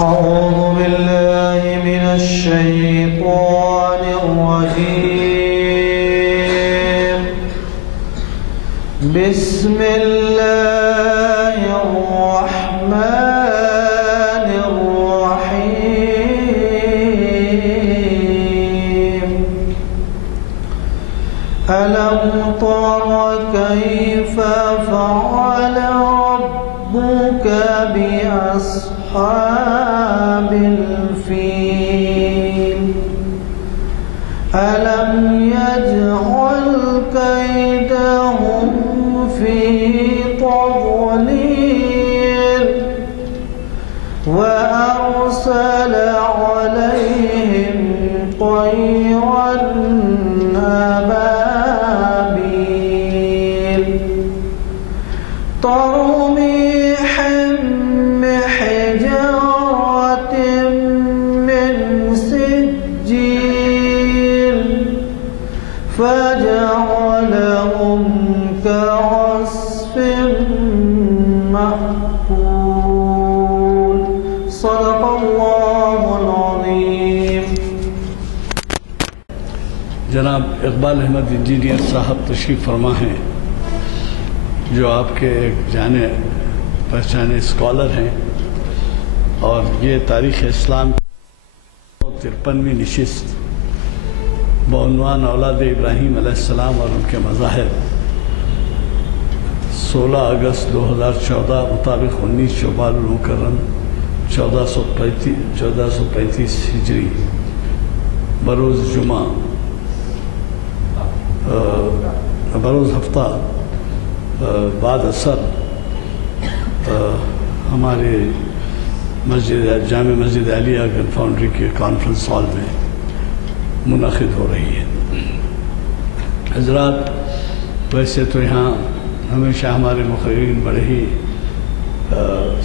أعوذ بالله من الشيطان الرجيم. بسم الله الرحمن الرحيم. ألم تر كيف فعل ربك بأصحاب الفيل؟ ألم يجعل كيدهم في تضليل وأرسل عليهم طيرا أبابيل ترميهم بحجارة من سجيل فجعلهم كعصف مأكول. صدق الله العظيم. جناب اقبال احمد انجینئر صاحب تشریف فرما ہیں، جو آپ کے ایک جانے پہچانے اسکالر ہیں، اور یہ تاریخ اسلام 53ویں نشست بعنوان اولاد ابراہیم علیہ السلام اور ان کے مذاہب 16 اگست 2014 مطابق 19 شوال المکرم 1435 ہجری بروز جمعہ بروز ہفتہ بعد اثر ہمارے جامع مسجد عالیہ گن فاؤنڈری کے کانفرنس ہال میں منعقد ہو رہی ہے. حضرات، ویسے تو یہاں ہمیشہ ہمارے مقررین بڑے ہی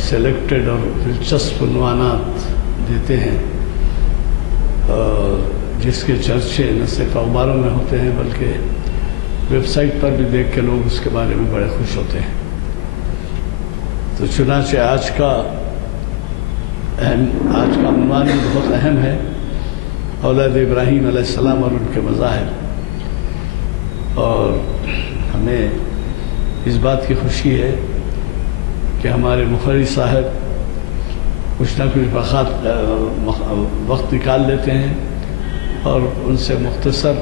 سلیکٹڈ اور دلچسپ عنوانات دیتے ہیں، جس کے چرچے نہ صرف اخباروں میں ہوتے ہیں بلکہ ویب سائٹ پر بھی دیکھ کے لوگ اس کے بارے میں بڑے خوش ہوتے ہیں. تو چنانچہ آج کا عنوان بھی بہت اہم ہے، اولاد ابراہیم علیہ السلام اور ان کے مذاہب. اور ہمیں اس بات کی خوشی ہے کہ ہمارے مقرری صاحب کچھ نہ کچھ وقت نکال لیتے ہیں، اور ان سے مختصر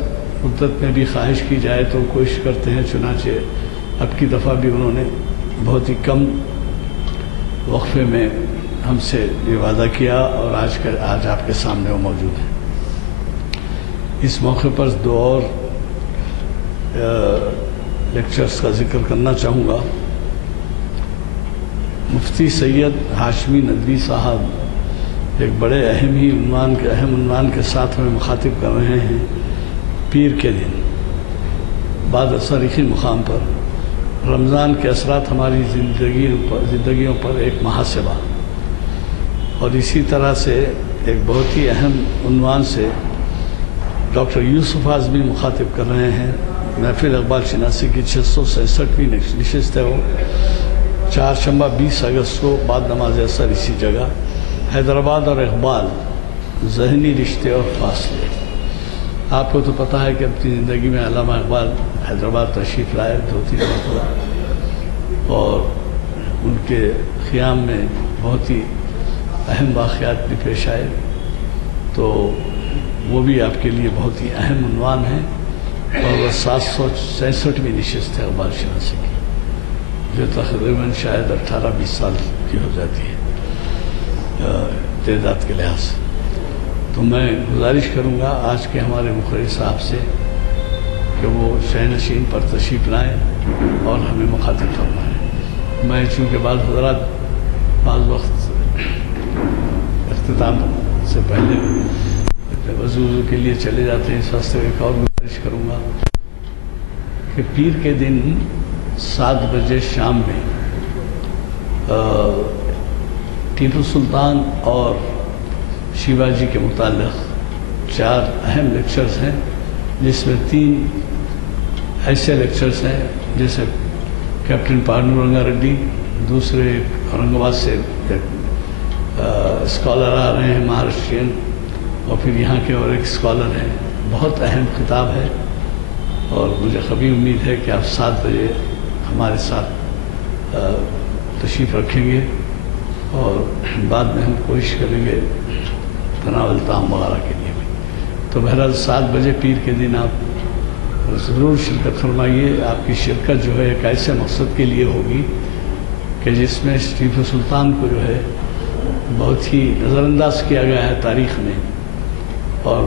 مدت میں بھی خواہش کی جائے تو کوشش کرتے ہیں. چنانچہ اب کی دفعہ بھی انہوں نے بہت ہی کم وقفے میں ہم سے یہ وعدہ کیا، اور آج آپ کے سامنے وہ موجود ہیں. اس موقع پر 2 اور لیکچرز کا ذکر کرنا چاہوں گا. مفتی سید ہاشمی ندوی صاحب ایک بڑے اہم عنوان کے ساتھ ہمیں مخاطب کر رہے ہیں. پیر کے دن بعد تاریخی مقام پر رمضان کے اثرات ہماری زندگیوں پر ایک محاسبہ، اور اسی طرح سے ایک بہت ہی اہم عنوان سے ڈاکٹر یوسف اعظمی مخاطب کر رہے ہیں. محفل اقبال شناسی کی 667ویں نشست ہے. وہ چہارشنبہ 20 اگست کو بعد نماز عصر اسی جگہ. حیدرآباد اور اقبال، ذہنی رشتے اور فاصلے. آپ کو تو پتہ ہے کہ اپنی زندگی میں علامہ اقبال حیدرآباد تشریف لائے 2-3 مرتبہ، اور ان کے قیام میں بہت ہی اہم واقعات بھی پیش آئے. تو وہ بھی آپ کے لیے بہت ہی اہم عنوان ہے. اور وہ 766ویں نشست ہے اقبال شناسی کی، جو تقریباً شاید 18-20 سال کی ہو جاتی ہے تعداد کے لحاظ سے. تو میں گزارش کروں گا آج کے ہمارے مقرری صاحب سے کہ وہ شہنشین پر تشریف لائیں اور ہمیں مخاطب فرمائیں. میں چونکہ بعض حضرات بعض وقت اختتام سے پہلے وضو کے لیے چلے جاتے ہیں، اس واسطے ایک اور گزارش کروں گا کہ پیر کے دن 7 بجے شام میں ٹیپو سلطان اور شیواجی کے متعلق 4 اہم لیکچرز ہیں، جس میں 3 ایسے لیکچرز ہیں جیسے کیپٹن پانڈورنگا ریڈی، دوسرے اورنگ آباد سے اسکالر آ رہے ہیں مہاراشٹرین، اور پھر یہاں کے اور ایک اسکالر ہیں. بہت اہم خطاب ہے، اور مجھے کبھی امید ہے کہ آپ 7 بجے ہمارے ساتھ تشریف رکھیں گے، اور بعد میں ہم کوشش کریں گے تناول طعام وغیرہ کے لیے بھی. تو بہرحال 7 بجے پیر کے دن آپ ضرور شرکت فرمائیے. آپ کی شرکت جو ہے ایک ایسے مقصد کے لیے ہوگی کہ جس میں ٹیپو سلطان کو جو ہے بہت ہی نظر انداز کیا گیا ہے تاریخ میں، اور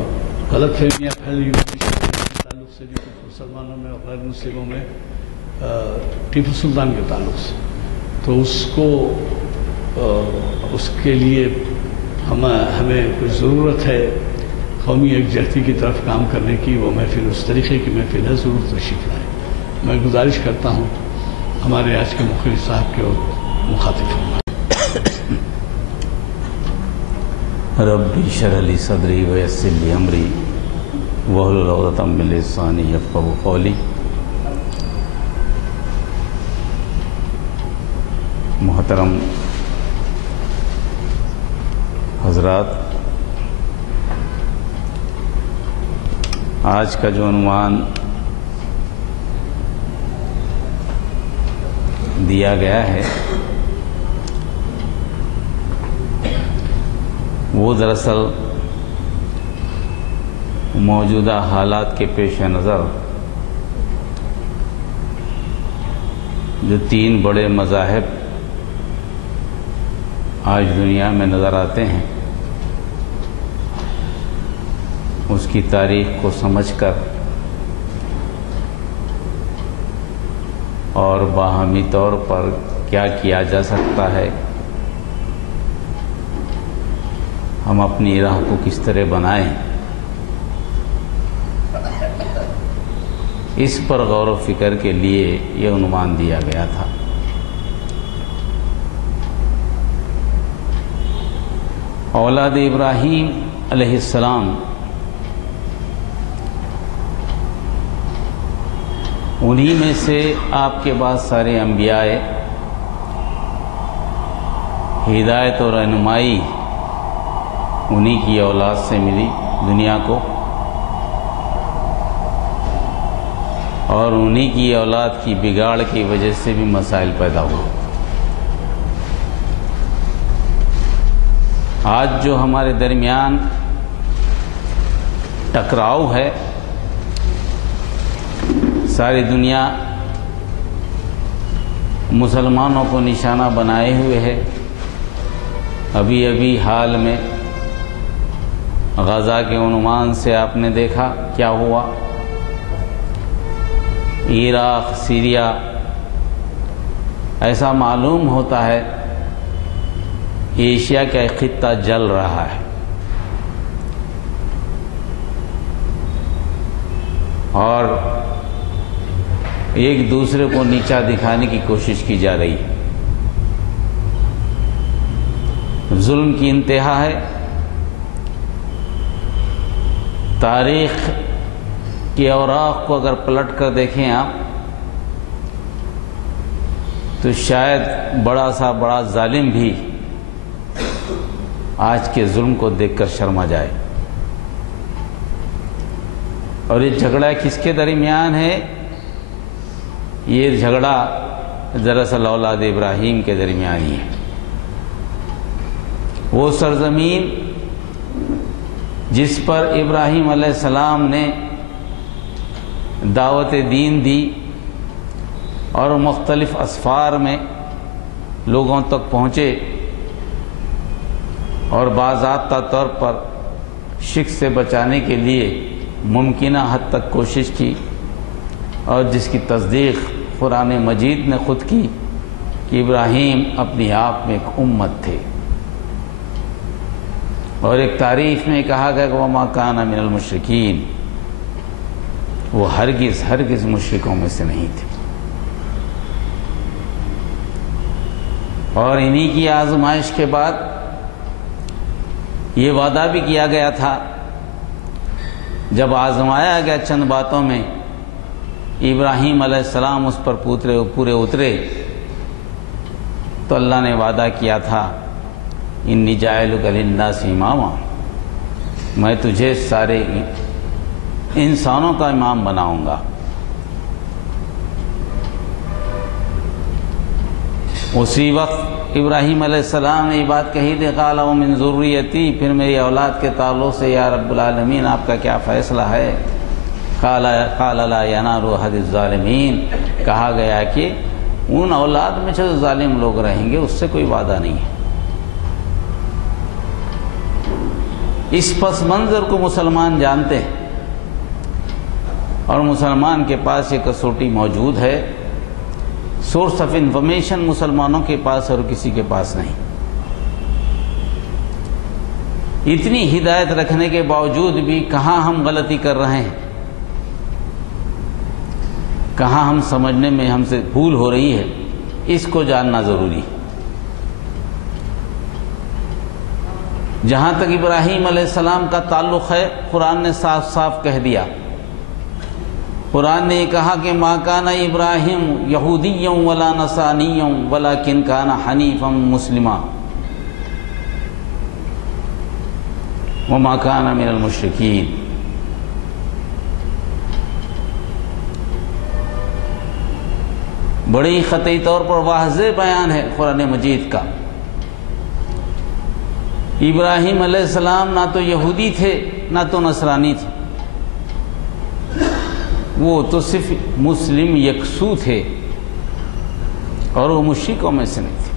غلط فہمیاں پھیلی ہوئی تعلق سے جو کچھ مسلمانوں میں اور غیر مسلموں میں ٹیپو سلطان کے تعلق سے. تو اس کے لیے ہمیں کوئی ضرورت ہے قومی یکجہتی کی طرف کام کرنے کی. وہ محفل اس طریقے کی محفل ہے، ضرور تشریف لائیں. میں گزارش کرتا ہوں ہمارے آج کے مخرج صاحب کے مخاطب ہوں. ربی اشرح لی صدری ویسر لی امری واحلل عقدۃ من لسانی یفقہوا قولی. محترم حضرات، آج کا جو عنوان دیا گیا ہے وہ دراصل موجودہ حالات کے پیش نظر جو 3 بڑے مذاہب آج دنیا میں نظر آتے ہیں اس کی تاریخ کو سمجھ کر اور باہمی طور پر کیا کیا جا سکتا ہے، ہم اپنی راہ کو کس طرح بنائیں، اس پر غور و فکر کے لیے یہ عنوان دیا گیا تھا. اولاد ابراہیم علیہ السلام انہی میں سے آپ کے بعد سارے انبیاء ہدایت اور رہنمائی انہی کی اولاد سے ملی دنیا کو، اور انہی کی اولاد کی بگاڑ کی وجہ سے بھی مسائل پیدا ہوئے. آج جو ہمارے درمیان ٹکراؤ ہے، ساری دنیا مسلمانوں کو نشانہ بنائے ہوئے ہے. ابھی حال میں غزہ کے عنوان سے آپ نے دیکھا کیا ہوا. عراق، سیریا، ایسا معلوم ہوتا ہے ایشیا کا ایک خطہ جل رہا ہے، اور ایک دوسرے کو نیچا دکھانے کی کوشش کی جا رہی ہے. ظلم کی انتہا ہے. تاریخ کے اوراق کو اگر پلٹ کر دیکھیں آپ تو شاید بڑا ظالم بھی آج کے ظلم کو دیکھ کر شرما جائے. اور یہ جھگڑا کس کے درمیان ہے؟ یہ جھگڑا دراصل اولاد ابراہیم کے درمیان ہی ہے. وہ سرزمین جس پر ابراہیم علیہ السلام نے دعوت دین دی اور مختلف اسفار میں لوگوں تک پہنچے اور باضابطہ طور پر شرک سے بچانے کے لیے ممکنہ حد تک کوشش کی، اور جس کی تصدیق قرآن مجید نے خود کی کہ ابراہیم اپنے آپ میں ایک امت تھے. اور ایک تعریف میں کہا گیا کہ وَمَا كَانَ مِنَ الْمُشْرِكِينَ، وہ ہرگز مشرکوں میں سے نہیں تھے. اور انہی کی آزمائش کے بعد یہ وعدہ بھی کیا گیا تھا، جب آزمایا گیا چند باتوں میں، ابراہیم علیہ السلام اس پر پورے اترے تو اللہ نے وعدہ کیا تھا انی جاعلک للناس اماما، میں تجھے سارے انسانوں کا امام بناؤں گا۔ اسی وقت ابراہیم علیہ السلام نے یہ بات کہی تھی، قال ومن ذریتی، پھر میری اولاد کے تعلق سے یا رب العالمین آپ کا کیا فیصلہ ہے؟ قال لا ینال عہد الظالمین، کہا گیا کہ ان اولاد میں جو ظالم لوگ رہیں گے اس سے کوئی وعدہ نہیں ہے۔ اس پس منظر کو مسلمان جانتے ہیں، اور مسلمان کے پاس یہ کسوٹی موجود ہے، سورس آف انفارمیشن مسلمانوں کے پاس اور کسی کے پاس نہیں۔ اتنی ہدایت رکھنے کے باوجود بھی کہاں ہم غلطی کر رہے ہیں، کہاں ہم سمجھنے میں ہم سے بھول ہو رہی ہے، اس کو جاننا ضروری ہے۔ جہاں تک ابراہیم علیہ السلام کا تعلق ہے، قرآن نے صاف صاف کہہ دیا، قرآن نے یہ کہا کہ ما کان ابراہیم یہودیا ولا نصرانیا ولکن کان حنیفا مسلما وما کان من المشرکین۔ بڑی قطعی طور پر واضح بیان ہے قرآن مجید کا۔ ابراہیم علیہ السلام نہ تو یہودی تھے نہ تو نصرانی تھے، وہ تو صرف مسلم یکسو تھے، اور وہ مشرکوں میں سے نہیں تھے۔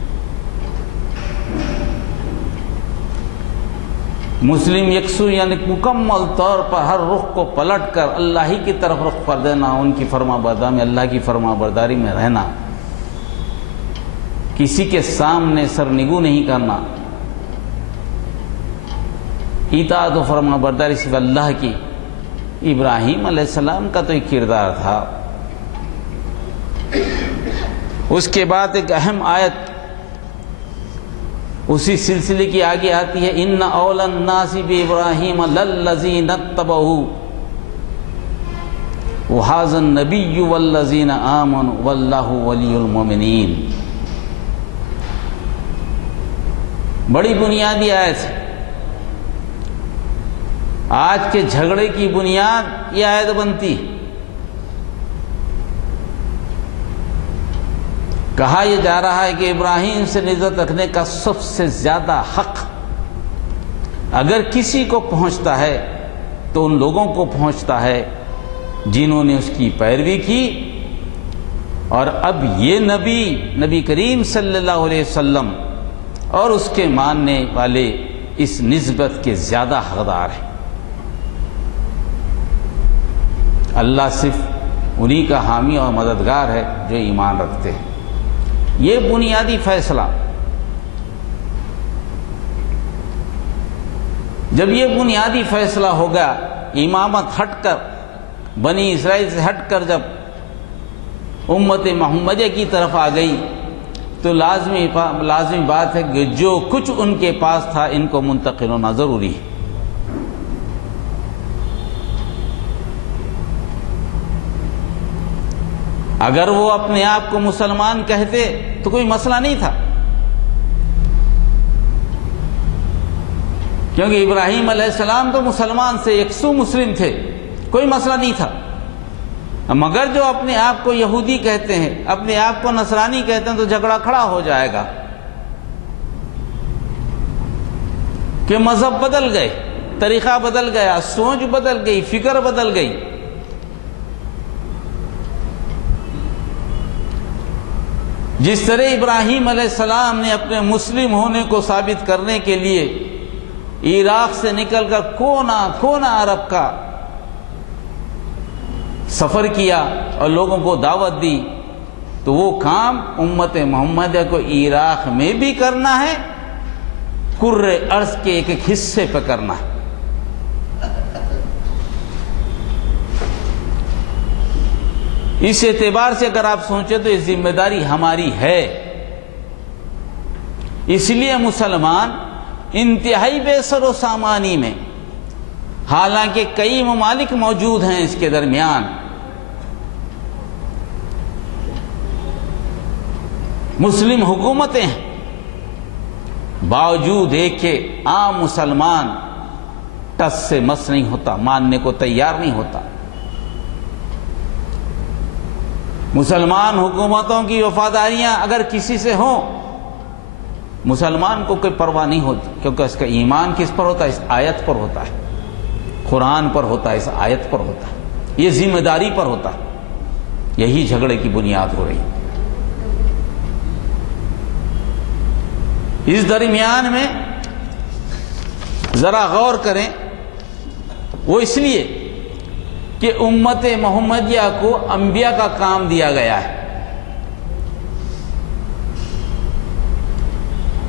مسلم یکسو یعنی مکمل طور پر ہر رخ کو پلٹ کر اللہ ہی کی طرف رخ کر دینا، ان کی فرما برداری میں، اللہ کی فرما برداری میں رہنا، کسی کے سامنے سرنگو نہیں کرنا، اطاعت و فرما برداری صرف اللہ کی۔ ابراہیم علیہ السلام کا تو ایک کردار تھا۔ اس کے بعد ایک اہم آیت اسی سلسلے کی آگے آتی ہے، ان اول الناس بابراہیم للذین اتبعوا وھذا النبی والذین آمنوا واللہ ولی المؤمنین۔ بڑی بنیادی آیت ہے۔ آج کے جھگڑے کی بنیاد یہ آیت بنتی۔ کہا یہ جا رہا ہے کہ ابراہیم سے نسبت رکھنے کا سب سے زیادہ حق اگر کسی کو پہنچتا ہے تو ان لوگوں کو پہنچتا ہے جنہوں نے اس کی پیروی کی، اور اب یہ نبی کریم صلی اللہ علیہ وسلم اور اس کے ماننے والے اس نسبت کے زیادہ حقدار ہیں۔ اللہ صرف انہی کا حامی اور مددگار ہے جو ایمان رکھتے ہیں۔ یہ بنیادی فیصلہ، جب یہ بنیادی فیصلہ ہوگا، امامت ہٹ کر بنی اسرائیل سے ہٹ کر جب امت محمدیہ کی طرف آ گئی، تو لازمی بات ہے کہ جو کچھ ان کے پاس تھا ان کو منتقل ہونا ضروری ہے۔ اگر وہ اپنے آپ کو مسلمان کہتے تو کوئی مسئلہ نہیں تھا، کیونکہ ابراہیم علیہ السلام تو مسلمان سے یکسو مسلم تھے، کوئی مسئلہ نہیں تھا۔ مگر جو اپنے آپ کو یہودی کہتے ہیں، اپنے آپ کو نصرانی کہتے ہیں، تو جھگڑا کھڑا ہو جائے گا کہ مذہب بدل گئے، طریقہ بدل گیا، سوچ بدل گئی، فکر بدل گئی۔ جس طرح ابراہیم علیہ السلام نے اپنے مسلم ہونے کو ثابت کرنے کے لیے عراق سے نکل کر کونا عرب کا سفر کیا اور لوگوں کو دعوت دی، تو وہ کام امت محمدیہ کو عراق میں بھی کرنا ہے، کرۂ ارض کے ایک ایک حصے پہ کرنا ہے۔ اس اعتبار سے اگر آپ سوچیں تو یہ ذمہ داری ہماری ہے۔ اس لیے مسلمان انتہائی بے سر و سامانی میں، حالانکہ کئی ممالک موجود ہیں اس کے درمیان، مسلم حکومتیں ہیں، باوجود ایک کہ عام مسلمان ٹس سے مس نہیں ہوتا، ماننے کو تیار نہیں ہوتا۔ مسلمان حکومتوں کی وفاداریاں اگر کسی سے ہوں، مسلمان کو کوئی پرواہ نہیں ہوتی، کیونکہ اس کا ایمان کس پر ہوتا ہے؟ اس آیت پر ہوتا ہے، قرآن پر ہوتا ہے، اس آیت پر ہوتا ہے، یہ ذمہ داری پر ہوتا ہے۔ یہی جھگڑے کی بنیاد ہو رہی ہے۔ اس درمیان میں ذرا غور کریں، وہ اس لیے کہ امت محمدیہ کو انبیاء کا کام دیا گیا ہے۔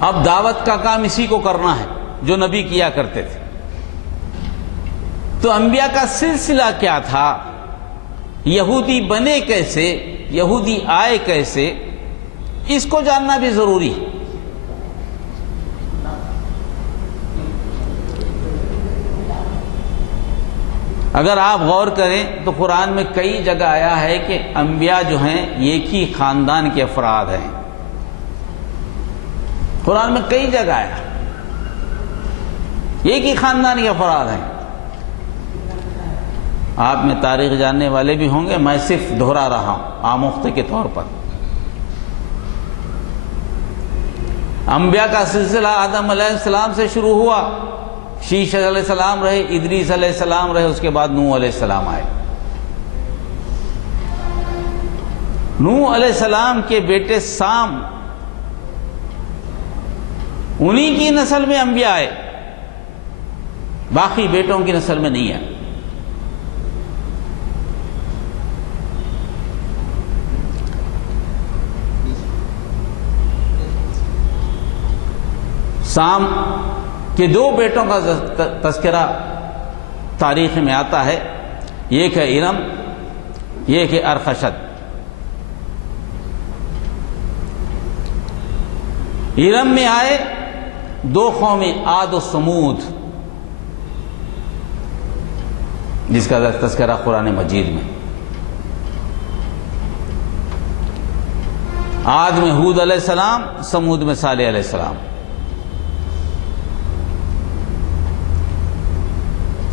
اب دعوت کا کام اسی کو کرنا ہے جو نبی کیا کرتے تھے۔ تو انبیاء کا سلسلہ کیا تھا، یہودی بنے کیسے، یہودی آئے کیسے، اس کو جاننا بھی ضروری ہے۔ اگر آپ غور کریں تو قرآن میں کئی جگہ آیا ہے کہ انبیاء جو ہیں ایک ہی خاندان کے افراد ہیں۔ قرآن میں کئی جگہ آیا ایک ہی خاندان کے افراد ہیں۔ آپ میں تاریخ جاننے والے بھی ہوں گے، میں صرف دہرا رہا ہوں آموختے کے طور پر۔ انبیاء کا سلسلہ آدم علیہ السلام سے شروع ہوا، شیش علیہ السلام رہے، ادریس علیہ السلام رہے، اس کے بعد نوح علیہ السلام آئے۔ نوح علیہ السلام کے بیٹے سام، انہی کی نسل میں انبیاء آئے، باقی بیٹوں کی نسل میں نہیں آئے۔ سام کے دو بیٹوں کا تذکرہ تاریخ میں آتا ہے، ایک ہے ارم، ایک ہے ارخشد۔ ارم میں آئے دو قومیں، عاد و سمود، جس کا تذکرہ قرآن مجید میں۔ عاد میں ہود علیہ السلام، سمود میں صالح علیہ السلام۔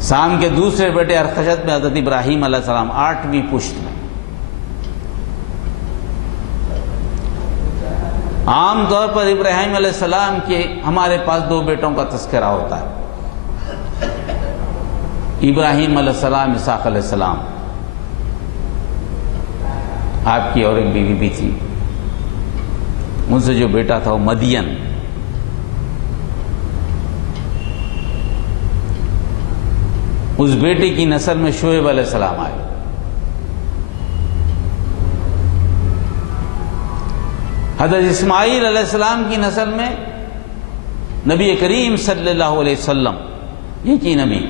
سام کے دوسرے بیٹے ارخشد میں حضرت ابراہیم علیہ السلام، 8ویں پشت میں۔ عام طور پر ابراہیم علیہ السلام کے ہمارے پاس دو بیٹوں کا تذکرہ ہوتا ہے، ابراہیم علیہ السلام، اسحاق علیہ السلام۔ آپ کی اور ایک بیوی بھی تھی، ان سے جو بیٹا تھا وہ مدین۔ اس بیٹے کی نسل میں شعیب علیہ السلام آئے۔ حضرت اسماعیل علیہ السلام کی نسل میں نبی کریم صلی اللہ علیہ وسلم، یہ کی نبی،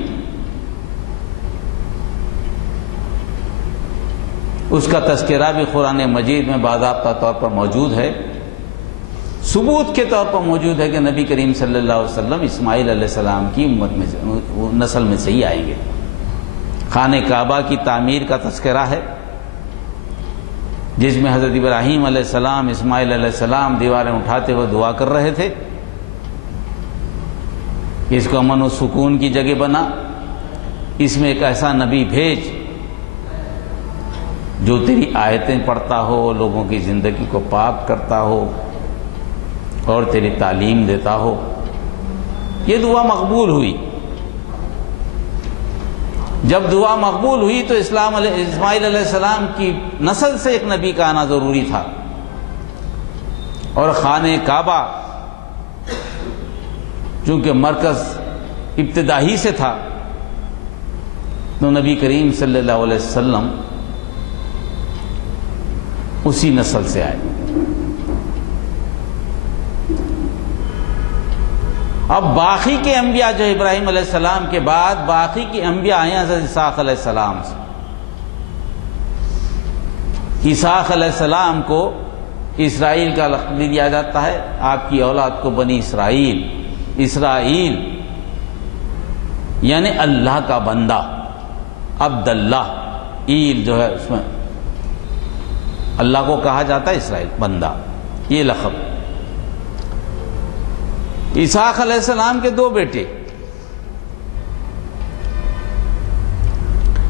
اس کا تذکرہ بھی قرآن مجید میں باضابطہ طور پر موجود ہے، ثبوت کے طور پر موجود ہے کہ نبی کریم صلی اللہ علیہ وسلم اسماعیل علیہ السلام کی امت میں نسل میں سے ہی آئیں گے۔ خانہ کعبہ کی تعمیر کا تذکرہ ہے، جس میں حضرت ابراہیم علیہ السلام، اسماعیل علیہ السلام دیواریں اٹھاتے ہوئے دعا کر رہے تھے، اس کو امن و سکون کی جگہ بنا، اس میں ایک ایسا نبی بھیج جو تیری آیتیں پڑھتا ہو، لوگوں کی زندگی کو پاک کرتا ہو اور تیری تعلیم دیتا ہو۔ یہ دعا مقبول ہوئی۔ جب دعا مقبول ہوئی تو اسماعیل علیہ السلام کی نسل سے ایک نبی کا آنا ضروری تھا، اور خانہ کعبہ چونکہ مرکز ابتدائی سے تھا تو نبی کریم صلی اللہ علیہ وسلم اسی نسل سے آئے۔ اب باقی کے انبیاء جو ابراہیم علیہ السلام کے بعد باقی کے انبیاء آئے ہیں حضرت اسحاق علیہ السلام سے۔ اسحاق علیہ السلام کو اسرائیل کا لقب دیا جاتا ہے، آپ کی اولاد کو بنی اسرائیل۔ اسرائیل یعنی اللہ کا بندہ، عبد اللہ، ایل جو ہے اس میں اللہ کو کہا جاتا ہے اسرائیل، بندہ، یہ لقب۔ اسحاق علیہ السلام کے دو بیٹے،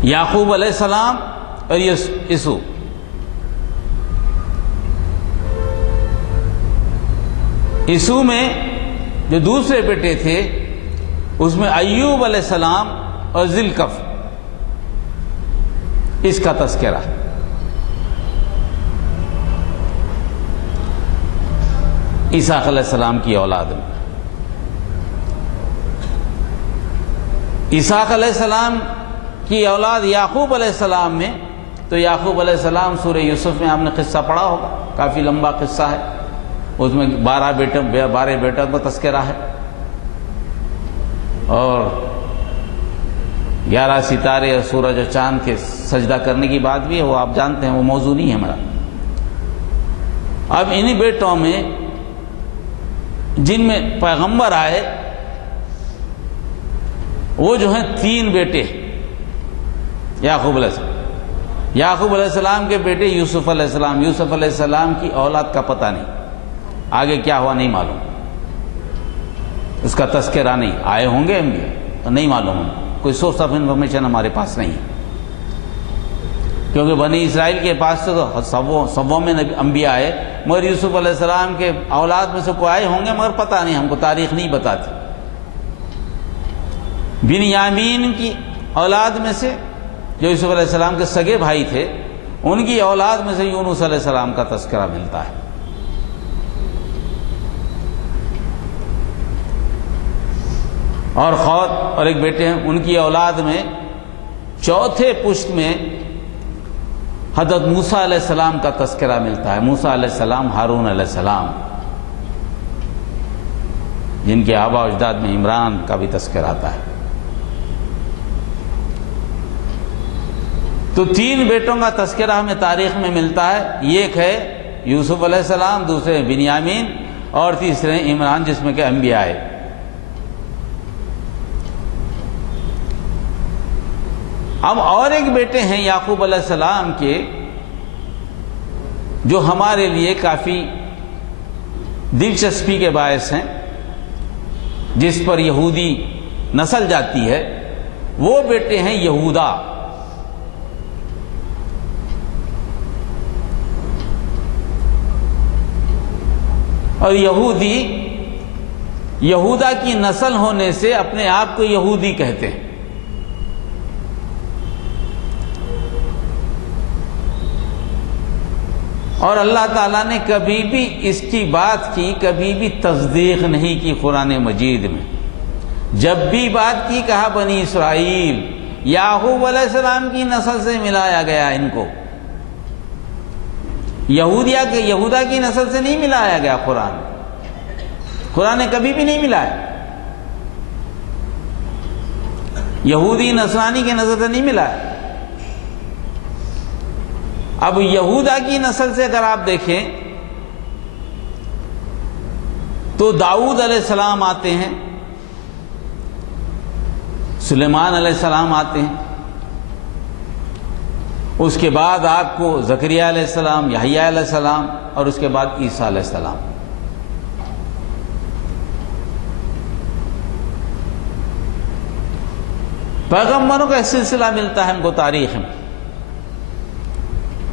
یعقوب علیہ السلام اور یسوع۔ یسوع میں جو دوسرے بیٹے تھے اس میں ایوب علیہ السلام اور ذوالکفل، اس کا تذکرہ۔ اسحاق علیہ السلام کی اولاد میں اسحاق علیہ السلام کی اولاد یعقوب علیہ السلام میں، تو یعقوب علیہ السلام سورہ یوسف میں آپ نے قصہ پڑھا ہوگا، کافی لمبا قصہ ہے، اس میں 12 بیٹوں کا تذکرہ ہے، اور 11 ستارے اور سورج اور چاند کے سجدہ کرنے کی بات بھی ہے، وہ آپ جانتے ہیں، وہ موضوع نہیں ہے ہمارا۔ اب انہی بیٹوں میں جن میں پیغمبر آئے وہ جو ہیں 3 بیٹے، یعقوب علیہ السلام۔ یعقوب علیہ السلام کے بیٹے یوسف علیہ السلام، یوسف علیہ السلام کی اولاد کا پتہ نہیں، آگے کیا ہوا نہیں معلوم، اس کا تذکرہ نہیں، آئے ہوں گے انبیاء، نہیں معلوم، کوئی سورس آف انفارمیشن ہمارے پاس نہیں ہے، کیونکہ بنی اسرائیل کے پاس سے تو سبوں میں انبیاء آئے، مگر یوسف علیہ السلام کے اولاد میں سے کوئی آئے ہوں گے، مگر پتہ نہیں، ہم کو تاریخ نہیں بتاتی۔ بنیامین کی اولاد میں سے جو یوسف علیہ السلام کے سگے بھائی تھے، ان کی اولاد میں سے یونس علیہ السلام کا تذکرہ ملتا ہے۔ اور خوت اور ایک بیٹے ہیں، ان کی اولاد میں چوتھے پشت میں حضرت موسیٰ علیہ السلام کا تذکرہ ملتا ہے، موسیٰ علیہ السلام، ہارون علیہ السلام، جن کے آباء و اجداد میں عمران کا بھی تذکرہ آتا ہے۔ تو 3 بیٹوں کا تذکرہ ہمیں تاریخ میں ملتا ہے، ایک ہے یوسف علیہ السلام، دوسرے بنیامین، اور تیسرے عمران جس میں کہ انبیاء آئے۔ اب اور ایک بیٹے ہیں یعقوب علیہ السلام کے، جو ہمارے لیے کافی دلچسپی کے باعث ہیں، جس پر یہودی نسل جاتی ہے، وہ بیٹے ہیں یہودا۔ اور یہودا کی نسل ہونے سے اپنے آپ کو یہودی کہتے ہیں۔ اور اللہ تعالیٰ نے کبھی بھی اس کی بات کی، کبھی بھی تصدیق نہیں کی قرآن مجید میں۔ جب بھی بات کی کہا بنی اسرائیل، یعقوب علیہ السلام کی نسل سے ملایا گیا ان کو، یہودا کی نسل سے نہیں ملایا گیا۔ قرآن نے کبھی بھی نہیں ملایا، یہودی نصرانی کے نسل سے نہیں ملایا۔ اب یہودا کی نسل سے اگر آپ دیکھیں تو داؤد علیہ السلام آتے ہیں، سلیمان علیہ السلام آتے ہیں، اس کے بعد آپ کو زکریہ علیہ السلام، یحییٰ علیہ السلام، اور اس کے بعد عیسیٰ علیہ السلام۔ پیغمبروں کا سلسلہ ملتا ہے ہم کو تاریخ میں،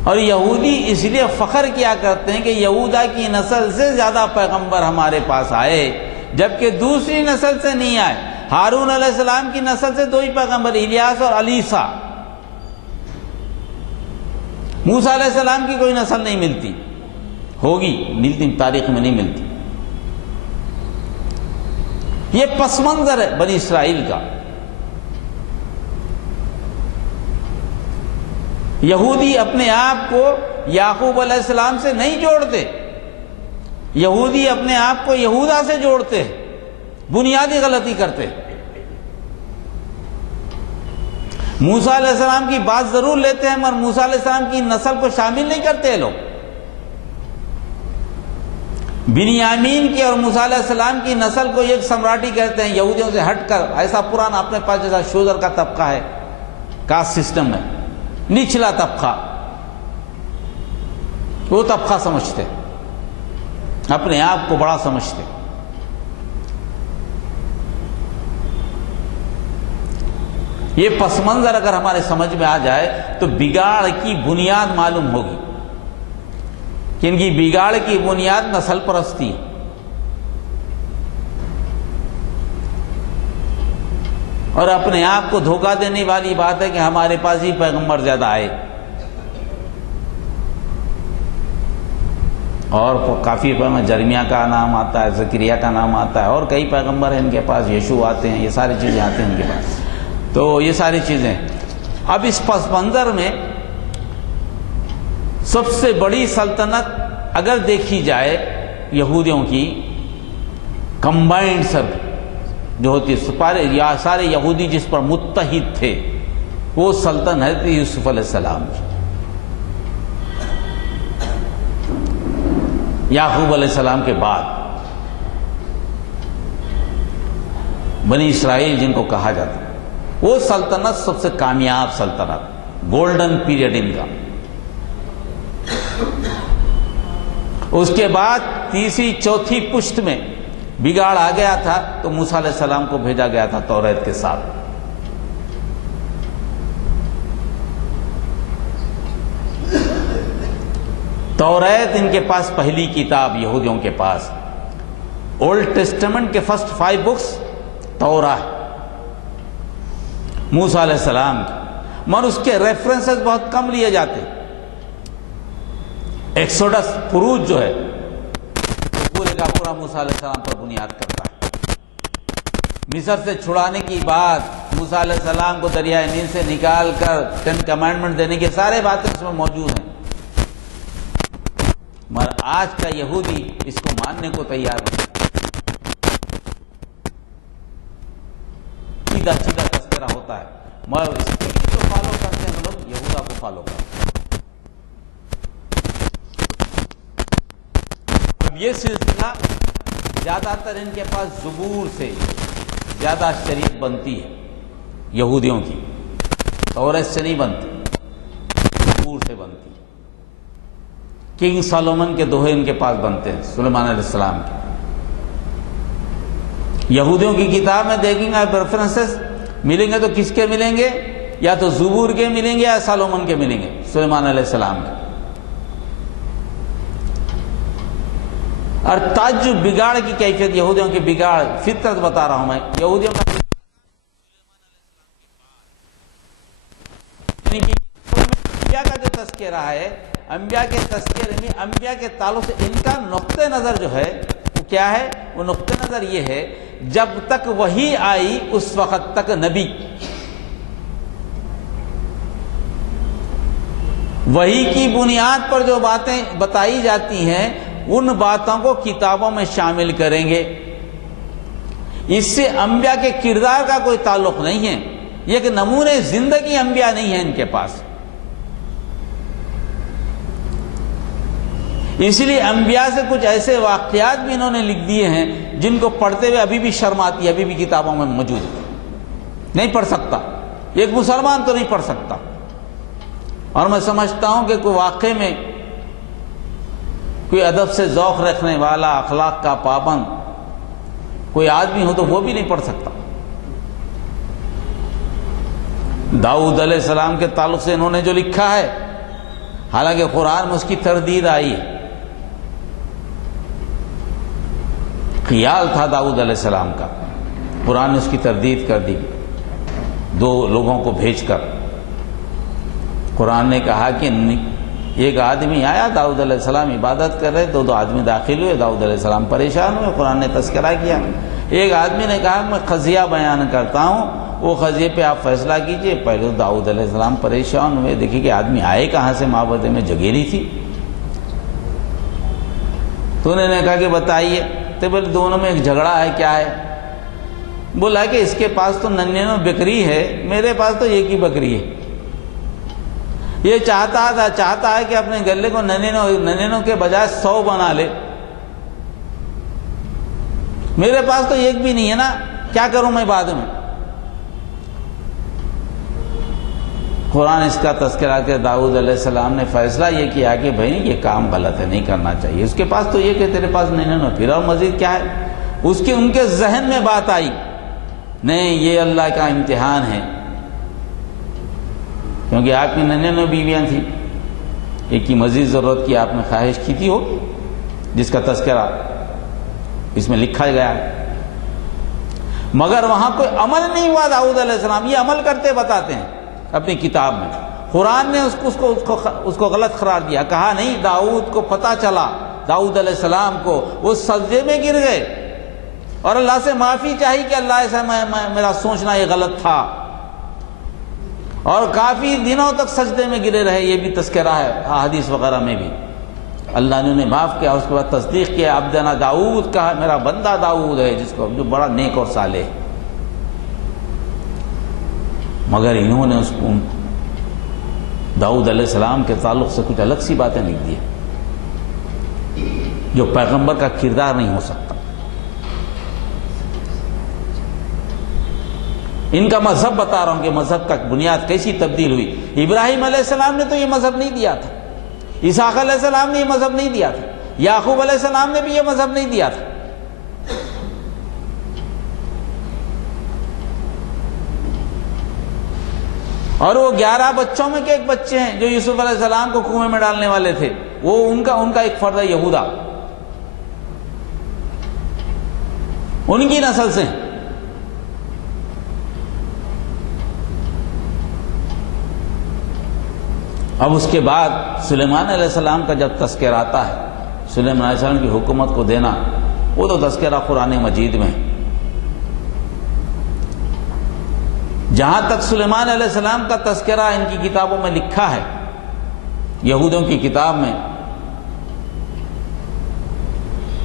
اور یہودی اس لیے فخر کیا کرتے ہیں کہ یہودا کی نسل سے زیادہ پیغمبر ہمارے پاس آئے، جبکہ دوسری نسل سے نہیں آئے۔ ہارون علیہ السلام کی نسل سے 2 ہی پیغمبر، الیاس اور علیسا۔ موسیٰ علیہ السلام کی کوئی نسل نہیں ملتی، ہوگی ملتی، تاریخ میں نہیں ملتی۔ یہ پس منظر ہے بنی اسرائیل کا۔ یہودی اپنے آپ کو یعقوب علیہ السلام سے نہیں جوڑتے، یہودی اپنے آپ کو یہودا سے جوڑتے، بنیادی غلطی کرتے۔ موسیٰ علیہ السلام کی بات ضرور لیتے ہیں، مگر موسیٰ علیہ السلام کی نسل کو شامل نہیں کرتے لوگ۔ بنیامین کی اور موسیٰ علیہ السلام کی نسل کو ایک سمراٹی کہتے ہیں، یہودیوں سے ہٹ کر، ایسا پرانا اپنے پاس جیسا شودر کا طبقہ ہے، کاسٹ سسٹم ہے، نچلا طبقہ، وہ طبقہ سمجھتے، اپنے آپ کو بڑا سمجھتے۔ یہ پس منظر اگر ہمارے سمجھ میں آ جائے تو بگاڑ کی بنیاد معلوم ہوگی کہ ان کی بگاڑ کی بنیاد نسل پرستی، اور اپنے آپ کو دھوکہ دینے والی بات ہے کہ ہمارے پاس ہی پیغمبر زیادہ آئے، اور کافی پیغمبر، جرمیہ کا نام آتا ہے، زکریا کا نام آتا ہے، اور کئی پیغمبر ہیں ان کے پاس، یشوع آتے ہیں، یہ ساری چیزیں آتی ہیں ان کے پاس. تو یہ ساری چیزیں اب اس پس منظر میں سب سے بڑی سلطنت اگر دیکھی جائے یہودیوں کی کمبائنڈ سب جو ہوتی ہے، سارے یہودی جس پر متحد تھے، وہ سلطنت یوسف علیہ السلام کی، یعقوب علیہ السلام کے بعد بنی اسرائیل جن کو کہا جاتا ہے، وہ سلطنت سب سے کامیاب سلطنت، گولڈن پیریڈ ان کا. اس کے بعد تیسری چوتھی پشت میں بگاڑ آ گیا تھا تو موسیٰ علیہ السلام کو بھیجا گیا تھا توریت کے ساتھ. توریت ان کے پاس پہلی کتاب یہودیوں کے پاس، اولڈ ٹیسٹمنٹ کے فرسٹ 5 بکس توراہ موسیٰ علیہ السلام کی، مگر اس کے ریفرنسز بہت کم لیے جاتے. ایکسوڈس فروج جو ہے پورے کا پورا موسیٰ علیہ السلام پر بنیاد کرتا ہے. مصر سے چھڑانے کی بات، موسیٰ علیہ السلام کو دریائے نیل سے نکال کر 10 کمانڈمنٹ دینے کی سارے باتیں اس میں موجود ہیں، مگر آج کا یہودی اس کو ماننے کو تیار نہیں. سیدھا سیدھا تذکرہ ہوتا ہے، مگر اس کو فالو کرتے ہیں لوگ، یہودا کو فالو کرتے ہیں. اب یہ سلسلہ زیادہ تر ان کے پاس زبور سے زیادہ شریف بنتی ہے یہودیوں کی، توریت سے نہیں بنتی، زبور سے بنتی. کنگ سولومن کے دوہے ان کے پاس بنتے ہیں، سلیمان علیہ السلام کے. یہودیوں کی کتاب میں دیکھیں گے آپ ریفرنسز ملیں گے تو کس کے ملیں گے؟ یا تو زبور کے ملیں گے یا سولومن کے ملیں گے، سلیمان علیہ السلام کے. اور تعجب بگاڑ کی کیفیت، یہودیوں کی بگاڑ فطرت بتا رہا ہوں میں. یہودیوں کا انبیاء کا جو تذکرہ ہے، انبیاء کے تذکرے میں انبیاء کے تعلق سے ان کا نقطہ نظر جو ہے وہ کیا ہے؟ وہ نقطہ نظر یہ ہے جب تک وحی آئی اس وقت تک نبی، وحی کی بنیاد پر جو باتیں بتائی جاتی ہیں ان باتوں کو کتابوں میں شامل کریں گے. اس سے انبیاء کے کردار کا کوئی تعلق نہیں ہے، یہ کہ نمونے زندگی انبیاء نہیں ہے ان کے پاس. اسی لیے انبیاء سے کچھ ایسے واقعات بھی انہوں نے لکھ دیے ہیں جن کو پڑھتے ہوئے ابھی بھی شرم آتی ہے، ابھی بھی کتابوں میں موجود ہے. نہیں پڑھ سکتا، ایک مسلمان تو نہیں پڑھ سکتا. اور میں سمجھتا ہوں کہ کوئی واقعے میں کوئی ادب سے ذوق رکھنے والا، اخلاق کا پابند کوئی آدمی ہو تو وہ بھی نہیں پڑھ سکتا. داؤد علیہ السلام کے تعلق سے انہوں نے جو لکھا ہے، حالانکہ قرآن میں اس کی تردید آئی، خیال تھا داؤد علیہ السلام کا، قرآن نے اس کی تردید کر دی. 2 لوگوں کو بھیج کر قرآن نے کہا کہ ایک آدمی آیا، داؤد علیہ السلام عبادت کر رہے، 2 آدمی داخل ہوئے، داؤد علیہ السلام پریشان ہوئے، قرآن نے تذکرہ کیا. ایک آدمی نے کہا میں قضیہ بیان کرتا ہوں، وہ قضیے پہ آپ فیصلہ کیجئے. پہلے داؤد علیہ السلام پریشان ہوئے، دیکھیں کہ آدمی آئے کہاں سے، معبد میں جگہ نہیں تھی. تو انہوں نے کہا کہ بتائیے. تو بولے دونوں میں ایک جھگڑا ہے، کیا ہے؟ بولا کہ اس کے پاس تو 99 بکری ہے، میرے پاس تو ایک ہی بکری ہے. یہ چاہتا ہے کہ اپنے گلے کو 99 کے بجائے 100 بنا لے، میرے پاس تو ایک بھی نہیں ہے نا، کیا کروں میں بعد میں؟ قرآن اس کا تذکرہ کہ داؤد علیہ السلام نے فیصلہ یہ کیا کہ بھائی یہ کام غلط ہے، نہیں کرنا چاہیے. اس کے پاس تو یہ کہ تیرے پاس 99 پھر اور مزید کیا ہے؟ ان کے ذہن میں بات آئی، نہیں یہ اللہ کا امتحان ہے، کیونکہ آپ کی 99 بیویاں تھیں، ایک کی مزید ضرورت کی آپ نے خواہش کی تھی، ہو جس کا تذکرہ اس میں لکھا گیا ہے، مگر وہاں کوئی عمل نہیں ہوا۔ داؤد علیہ السلام یہ عمل کرتے بتاتے ہیں اپنی کتاب میں۔ قرآن نے اس کو غلط قرار دیا، کہا نہیں، داؤد کو پتہ چلا، داؤد علیہ السلام کو، وہ سجدے میں گر گئے اور اللہ سے معافی چاہی کہ اللہ ایسا میرا سوچنا یہ غلط تھا، اور کافی دنوں تک سجدے میں گرے رہے۔ یہ بھی تذکرہ ہے احادیث وغیرہ میں بھی، اللہ نے انہیں معاف کیا، اس کے بعد تصدیق کیا، عبدنا داؤد، کہا میرا بندہ داؤد ہے، جس کو جو بڑا نیک اور صالح ہے۔ مگر انہوں نے اس کو داؤد علیہ السلام کے تعلق سے کچھ الگ سی باتیں لکھ دی جو پیغمبر کا کردار نہیں ہو سکتا۔ ان کا مذہب بتا رہا ہوں کہ مذہب کا بنیاد کیسی تبدیل ہوئی۔ ابراہیم علیہ السلام نے تو یہ مذہب نہیں دیا تھا، اسحاق علیہ السلام نے یہ مذہب نہیں دیا تھا، یعقوب علیہ السلام نے بھی یہ مذہب نہیں دیا تھا۔ اور وہ 11 بچوں میں کے ایک بچے ہیں جو یوسف علیہ السلام کو کنویں میں ڈالنے والے تھے، وہ ان کا ایک فرد ہے یہودا، ان کی نسل سے۔ اب اس کے بعد سلیمان علیہ السلام کا جب تذکرہ آتا ہے، سلیمان علیہ السلام کی حکومت کو دینا، وہ تو تذکرہ قرآن مجید میں ہے۔ جہاں تک سلیمان علیہ السلام کا تذکرہ ان کی کتابوں میں لکھا ہے، یہودوں کی کتاب میں،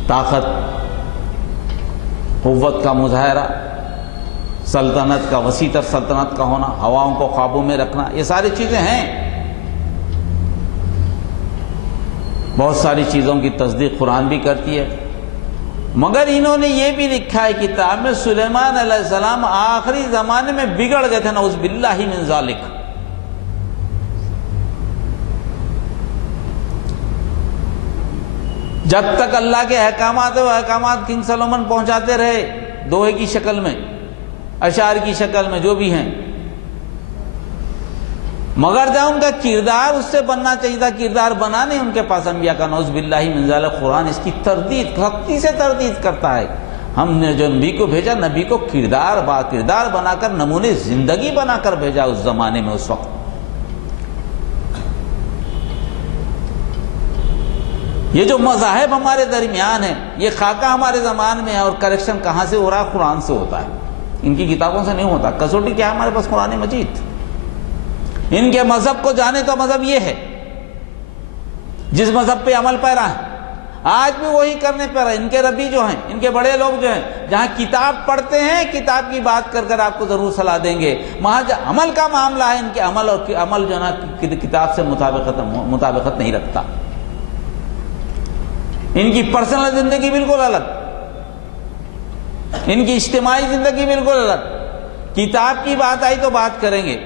طاقت، قوت کا مظاہرہ، سلطنت کا، وسیع تر سلطنت کا ہونا، ہواؤں کو قابو میں رکھنا، یہ ساری چیزیں ہیں۔ بہت ساری چیزوں کی تصدیق قرآن بھی کرتی ہے، مگر انہوں نے یہ بھی لکھا ہے کتاب میں سلیمان علیہ السلام آخری زمانے میں بگڑ گئے تھے، نعوذ باللہ من ذالک۔ جب تک اللہ کے احکامات وہ احکامات کنگ سلومن پہنچاتے رہے، دوہے کی شکل میں، اشعار کی شکل میں، جو بھی ہیں، مگر جب ان کا کردار اس سے بننا چاہیے تھا، کردار بنا نہیں ان کے پاس انبیاء کا، نعوذ باللہ من ذالک۔ قرآن اس کی تردید، سختی سے تردید کرتا ہے۔ ہم نے جو نبی کو بھیجا، نبی کو کردار بنا کر، نمونے زندگی بنا کر بھیجا اس زمانے میں، اس وقت۔ یہ جو مذاہب ہمارے درمیان ہیں، یہ خاکہ ہمارے زمان میں ہے، اور کریکشن کہاں سے ہو رہا ہے؟ قرآن سے ہوتا ہے، ان کی کتابوں سے نہیں ہوتا۔ کسوٹی کیا ہے ہمارے پاس؟ قرآن مجید۔ ان کے مذہب کو جانے تو مذہب یہ ہے، جس مذہب پہ عمل پیرا ہے، آج بھی وہی کرنے پر ہے۔ ان کے ربی جو ہیں، ان کے بڑے لوگ جو ہیں، جہاں کتاب پڑھتے ہیں، کتاب کی بات کر کر آپ کو ضرور صلاح دیں گے، وہاں جو عمل کا معاملہ ہے، ان کے عمل جو ہے نا کتاب سے مطابقت نہیں رکھتا۔ ان کی پرسنل زندگی بالکل الگ، ان کی اجتماعی زندگی بالکل الگ۔ کتاب کی بات آئی تو بات کریں گے،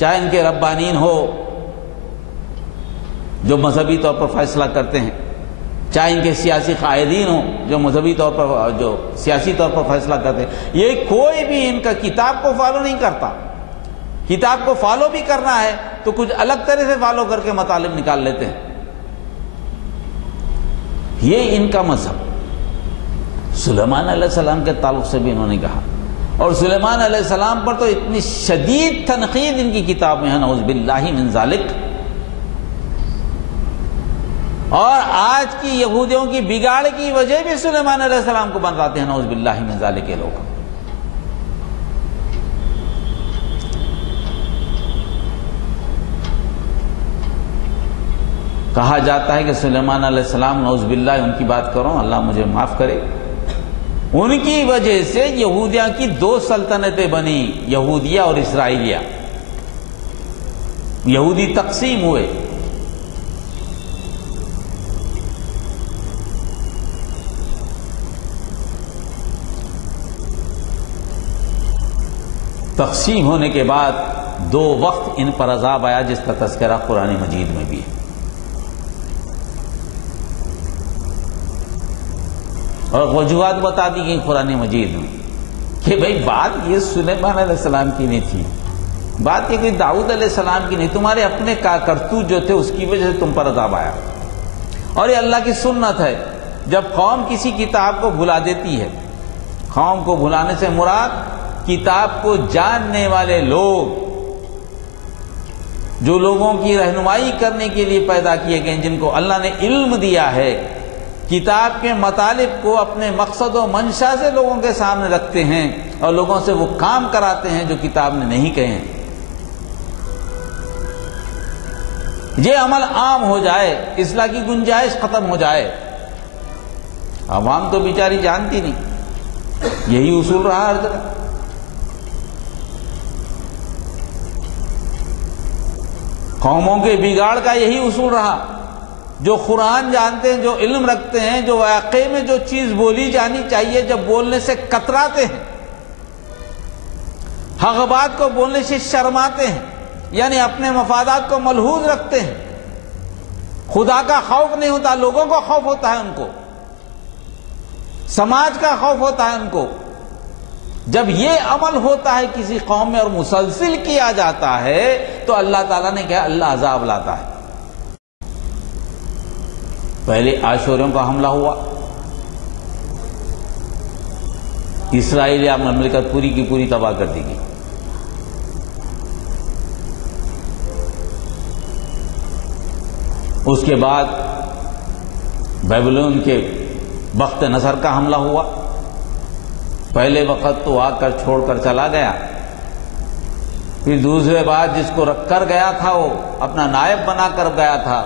چاہے ان کے ربانین ہو جو مذہبی طور پر فیصلہ کرتے ہیں، چاہے ان کے سیاسی قائدین ہوں جو مذہبی طور پر، جو سیاسی طور پر فیصلہ کرتے ہیں، یہ کوئی بھی ان کا کتاب کو فالو نہیں کرتا۔ کتاب کو فالو بھی کرنا ہے تو کچھ الگ طرح سے فالو کر کے مطالب نکال لیتے ہیں۔ یہ ان کا مذہب۔ سلیمان علیہ السلام کے تعلق سے بھی انہوں نے کہا، اور سلیمان علیہ السلام پر تو اتنی شدید تنقید ان کی کتاب میں ہے، نعوذ باللہ من ذالک۔ اور آج کی یہودیوں کی بگاڑ کی وجہ بھی سلیمان علیہ السلام کو بناتے ہیں، نعوذ باللہ من ذالک کے لوگ۔ کہا جاتا ہے کہ سلیمان علیہ السلام، نعوذ باللہ ان کی بات کروں، اللہ مجھے معاف کرے، ان کی وجہ سے یہودیہ کی 2 سلطنتیں بنی، یہودیہ اور اسرائیلیہ۔ یہودی تقسیم ہوئے، تقسیم ہونے کے بعد 2 وقت ان پر عذاب آیا، جس کا تذکرہ قرآن مجید میں بھی ہے۔ اور وجوہات بتا دی گئی قرآن مجید میں کہ بھئی بات یہ سلیمان علیہ السلام کی نہیں تھی، بات یہ کہ داؤد علیہ السلام کی نہیں، تمہارے اپنے کرتوت جو تھے اس کی وجہ سے تم پر عذاب آیا. اور یہ اللہ کی سنت ہے، جب قوم کسی کتاب کو بھلا دیتی ہے، قوم کو بھلانے سے مراد کتاب کو جاننے والے لوگ، جو لوگوں کی رہنمائی کرنے کے لیے پیدا کیے گئے، جن کو اللہ نے علم دیا ہے، کتاب کے مطالب کو اپنے مقصد و منشا سے لوگوں کے سامنے رکھتے ہیں اور لوگوں سے وہ کام کراتے ہیں جو کتاب نے نہیں کہے ہیں. یہ عمل عام ہو جائے، اصلاح کی گنجائش ختم ہو جائے. عوام تو بیچاری جانتی نہیں، یہی اصول رہا ہر جگہ. قوموں کے بگاڑ کا یہی اصول رہا. جو قرآن جانتے ہیں، جو علم رکھتے ہیں، جو واقعے میں جو چیز بولی جانی چاہیے جب بولنے سے کتراتے ہیں، حق بات کو بولنے سے شرماتے ہیں، یعنی اپنے مفادات کو ملحوظ رکھتے ہیں. خدا کا خوف نہیں ہوتا، لوگوں کا خوف ہوتا ہے ان کو، سماج کا خوف ہوتا ہے ان کو. جب یہ عمل ہوتا ہے کسی قوم میں اور مسلسل کیا جاتا ہے تو اللہ تعالیٰ نے کہا اللہ عذاب لاتا ہے. پہلے عاشوریوں کا حملہ ہوا، اسرائیلی مملکت پوری کی پوری تباہ کر دی گئی. اس کے بعد بیبلون کے بخت نصر کا حملہ ہوا. پہلے وقت تو آ کر چھوڑ کر چلا گیا، پھر دوسرے بار جس کو رکھ کر گیا تھا وہ اپنا نائب بنا کر گیا تھا،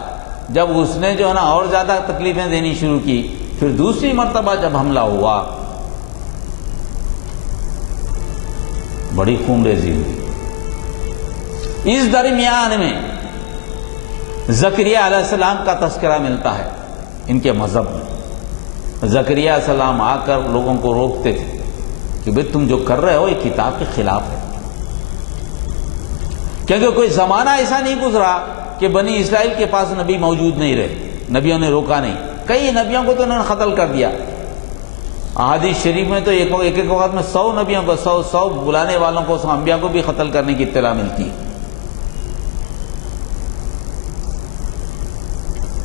جب اس نے جو ہے نا اور زیادہ تکلیفیں دینی شروع کی، پھر دوسری مرتبہ جب حملہ ہوا بڑی خون ریزی ہوئی. اس درمیان میں زکریا علیہ السلام کا تذکرہ ملتا ہے ان کے مذہب میں. زکریا علیہ السلام آ کر لوگوں کو روکتے تھے کہ بھئی تم جو کر رہے ہو یہ کتاب کے خلاف ہے. کیونکہ کوئی زمانہ ایسا نہیں گزرا کہ بنی اسرائیل کے پاس نبی موجود نہیں رہے، نبیوں نے روکا نہیں. کئی نبیوں کو تو انہوں نے قتل کر دیا. احادیث شریف میں تو ایک ایک وقت میں 100 نبیوں کو، 100 بلانے والوں کو، 100 انبیاء کو بھی قتل کرنے کی اطلاع ملتی ہے.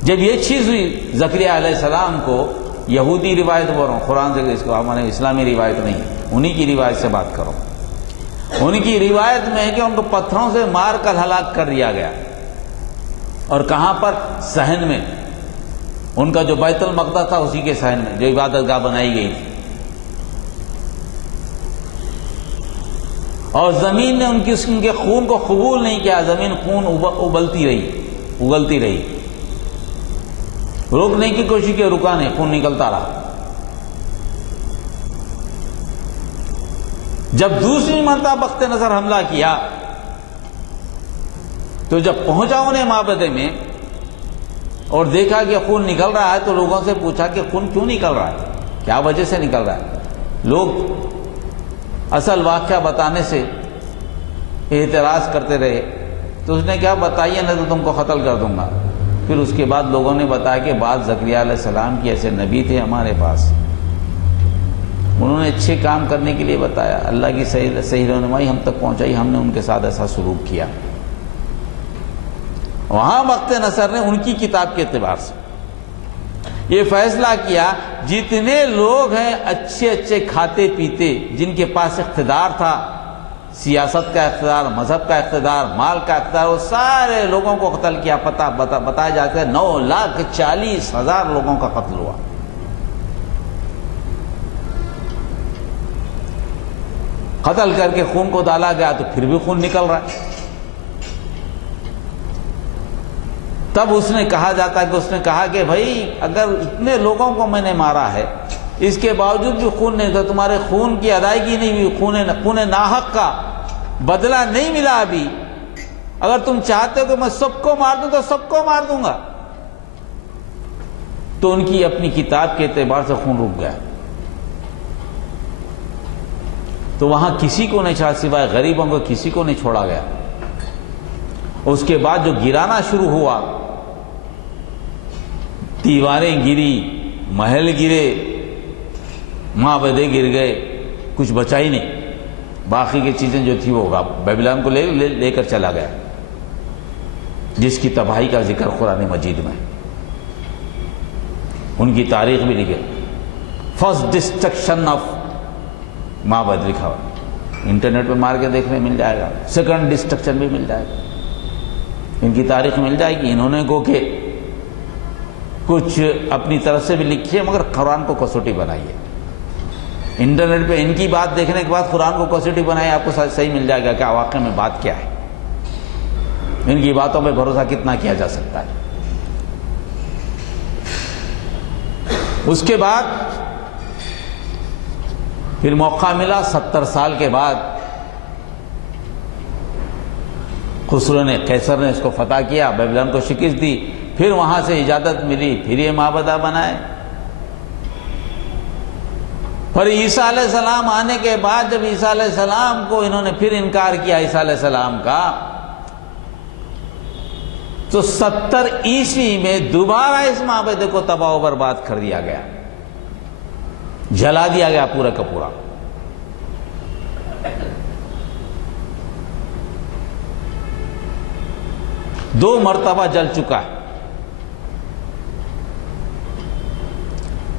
جب یہ چیز ہوئی زکریا علیہ السلام کو، یہودی روایت بول رہا ہوں، قرآن سے اس کو ہمارے اسلامی روایت نہیں، انہی کی روایت سے بات کرو. ان کی روایت میں ہے کہ ان کو پتھروں سے مار کر ہلاک کر دیا گیا. اور کہاں پر؟ صحن میں. ان کا جو بیت المقدس تھا اسی کے صحن میں جو عبادت گاہ بنائی گئی تھی. اور زمین نے ان کے خون کو قبول نہیں کیا. زمین خون ابلتی رہی، اگلتی رہی. روکنے کی کوشش کی، رکا نہیں، خون نکلتا رہا. جب دوسری مرتبہ بخت نصر حملہ کیا تو جب پہنچا انہیں معبد میں اور دیکھا کہ خون نکل رہا ہے تو لوگوں سے پوچھا کہ خون کیوں نکل رہا ہے، کیا وجہ سے نکل رہا ہے. لوگ اصل واقعہ بتانے سے اعتراض کرتے رہے. تو اس نے کیا بتائیے نہ تو تم کو قتل کر دوں گا. پھر اس کے بعد لوگوں نے بتایا کہ بعض زکریا علیہ السلام کی ایسے نبی تھے ہمارے پاس، انہوں نے اچھے کام کرنے کے لیے بتایا، اللہ کی صحیح رہنمائی ہم تک پہنچائی، ہم نے ان کے ساتھ ایسا سلوک کیا. وہاں بخت نصر نے ان کی کتاب کے اعتبار سے یہ فیصلہ کیا جتنے لوگ ہیں اچھے اچھے کھاتے پیتے، جن کے پاس اقتدار تھا، سیاست کا اقتدار، مذہب کا اقتدار، مال کا اقتدار، وہ سارے لوگوں کو قتل کیا. بتایا جاتا ہے 9,40,000 لوگوں کا قتل ہوا. قتل کر کے خون کو ڈالا گیا تو پھر بھی خون نکل رہا ہے. تب اس نے کہا جاتا ہے کہ اس نے کہا کہ بھائی اگر اتنے لوگوں کو میں نے مارا ہے اس کے باوجود بھی خون نہیں تھا، تمہارے خون کی ادائیگی نہیں ہوئی، خون ناحق کا بدلہ نہیں ملا ابھی. اگر تم چاہتے ہو کہ میں سب کو مار دوں تو سب کو مار دوں گا. تو ان کی اپنی کتاب کے اعتبار سے خون رک گیا. تو وہاں کسی کو نہیں چھوڑا، سوائے غریبوں کو کسی کو نہیں چھوڑا گیا. اس کے بعد جو گرانا شروع ہوا، دیواریں گری، محل گرے، معبدیں گر گئے، کچھ بچا ہی نہیں. باقی کی چیزیں جو تھی وہ بیبلون کو لے کر چلا گیا، جس کی تباہی کا ذکر قرآن مجید میں، ان کی تاریخ بھی لکھے، فرسٹ ڈسٹرکشن آف معبد لکھا ہوا، انٹرنیٹ پہ مار کے دیکھنے مل جائے گا، سیکنڈ ڈسٹرکشن بھی مل جائے گا، ان کی تاریخ مل جائے گی۔ انہوں نے گو کہ کچھ اپنی طرف سے بھی لکھی ہے، مگر قرآن کو کسوٹی بنائی ہے۔ انٹرنیٹ پہ ان کی بات دیکھنے کے بعد قرآن کو کسوٹی بنائی، آپ کو صحیح مل جائے گا کہ واقعہ میں بات کیا ہے، ان کی باتوں پہ بھروسہ کتنا کیا جا سکتا ہے۔ اس کے بعد پھر موقع ملا، 70 سال کے بعد خسرو نے، قیصر نے اس کو فتح کیا، بیبلون کو شکست دی، پھر وہاں سے اجازت ملی، پھر یہ معبدہ بنائے۔ پر عیسیٰ علیہ السلام آنے کے بعد جب عیسیٰ علیہ السلام کو انہوں نے پھر انکار کیا عیسیٰ علیہ السلام کا، تو 70 عیسوی میں دوبارہ اس معبد کو تباہ و برباد کر دیا گیا، جلا دیا گیا پورا کا پورا۔ دو مرتبہ جل چکا ہے،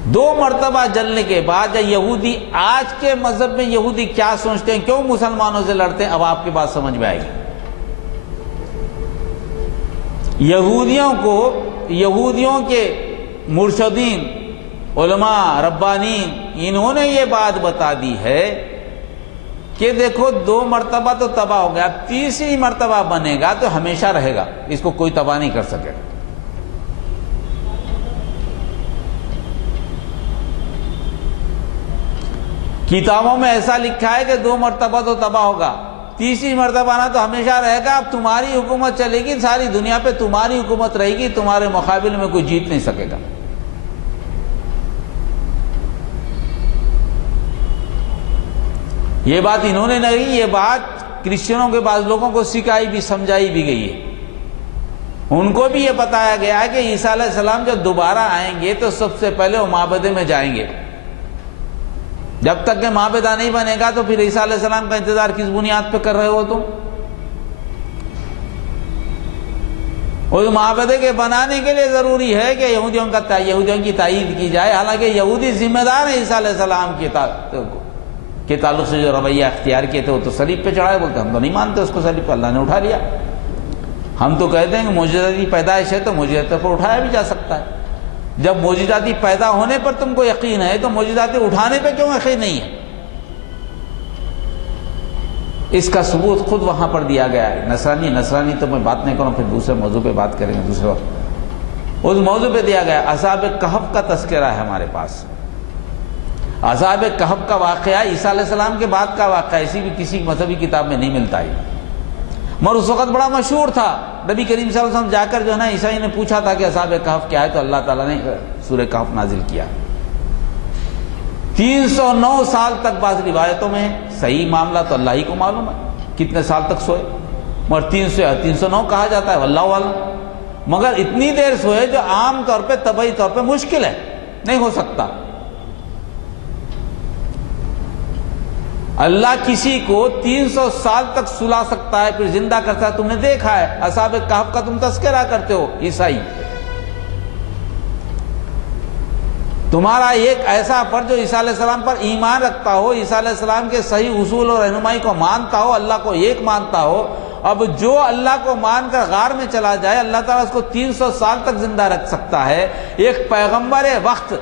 دو مرتبہ جلنے کے بعد یہودی، آج کے مذہب میں یہودی کیا سوچتے ہیں، کیوں مسلمانوں سے لڑتے ہیں، اب آپ کی بات سمجھ میں آئے گی۔ یہودیوں کو، یہودیوں کے مرشدین، علماء، ربانین، انہوں نے یہ بات بتا دی ہے کہ دیکھو 2 مرتبہ تو تباہ ہو گیا، اب 3ری مرتبہ بنے گا تو ہمیشہ رہے گا، اس کو کوئی تباہ نہیں کر سکے گا۔ کتابوں میں ایسا لکھا ہے کہ 2 مرتبہ تو تباہ ہوگا، 3ری مرتبہ نا تو ہمیشہ رہے گا، اب تمہاری حکومت چلے گی، ساری دنیا پہ تمہاری حکومت رہے گی، تمہارے مقابل میں کوئی جیت نہیں سکے گا۔ یہ بات انہوں نے نہیں، یہ بات کرسچنوں کے بعض لوگوں کو سکھائی بھی، سمجھائی بھی گئی ہے۔ ان کو بھی یہ بتایا گیا ہے کہ عیسیٰ علیہ السلام جب دوبارہ آئیں گے تو سب سے پہلے وہ معبدے میں جائیں گے، جب تک کہ معبدہ نہیں بنے گا تو پھر عیسیٰ علیہ السلام کا انتظار کس بنیاد پہ کر رہے ہو تم؟ اس معبدے کے بنانے کے لیے ضروری ہے کہ یہودیوں کی تائید کی جائے، حالانکہ یہودی ذمہ دار ہیں عیسیٰ علیہ السلام کے تعلق سے جو رویہ اختیار کیے تھے، وہ تو صلیب پہ چڑھائے، بولتے ہم تو نہیں مانتے اس کو، صلیب پہ اللہ نے اٹھا لیا۔ ہم تو کہتے ہیں کہ معجزاتی پیدائش ہے تو معجزات پر اٹھایا بھی جا سکتا ہے۔ جب معجزاتی پیدا ہونے پر تم کو یقین ہے تو معجزاتی اٹھانے پہ کیوں یقین نہیں ہے؟ اس کا ثبوت خود وہاں پر دیا گیا ہے۔ نصرانی تو میں بات نہیں کروں، پھر دوسرے موضوع پہ بات کریں گے دوسرے وقت۔ اس موضوع پہ دیا گیا، اصحاب کہف کا تذکرہ ہے ہمارے پاس۔ اصحاب کہف کا واقعہ عیسیٰ علیہ السلام کے بعد کا واقعہ، اسی بھی کسی مذہبی کتاب میں نہیں ملتا ہے، مگر اس وقت بڑا مشہور تھا۔ نبی کریم صلی اللہ علیہ وسلم جا کر جو ہے نا عیسائی نے پوچھا تھا کہ اصحاب کہف کیا ہے، تو اللہ تعالیٰ نے سورہ کہف نازل کیا۔ 309 سال تک بعض روایتوں میں صحیح معاملہ تو اللہ ہی کو معلوم ہے کتنے سال تک سوئے، مگر 309 کہا جاتا ہے، واللہ عالم، مگر اتنی دیر سوئے جو عام طور پہ طبعی طور پہ مشکل ہے، نہیں ہو سکتا۔ اللہ کسی کو 300 سال تک سلا سکتا ہے، پھر زندہ کرتا ہے۔ تم نے دیکھا ہے اصحاب کہف کا تم تذکرہ کرتے ہو عیسائی، تمہارا ایک ایسا فرد جو عیسیٰ علیہ السلام پر ایمان رکھتا ہو، عیسیٰ علیہ السلام کے صحیح اصول اور رہنمائی کو مانتا ہو، اللہ کو ایک مانتا ہو، اب جو اللہ کو مان کر غار میں چلا جائے اللہ تعالیٰ اس کو 300 سال تک زندہ رکھ سکتا ہے۔ ایک پیغمبر وقت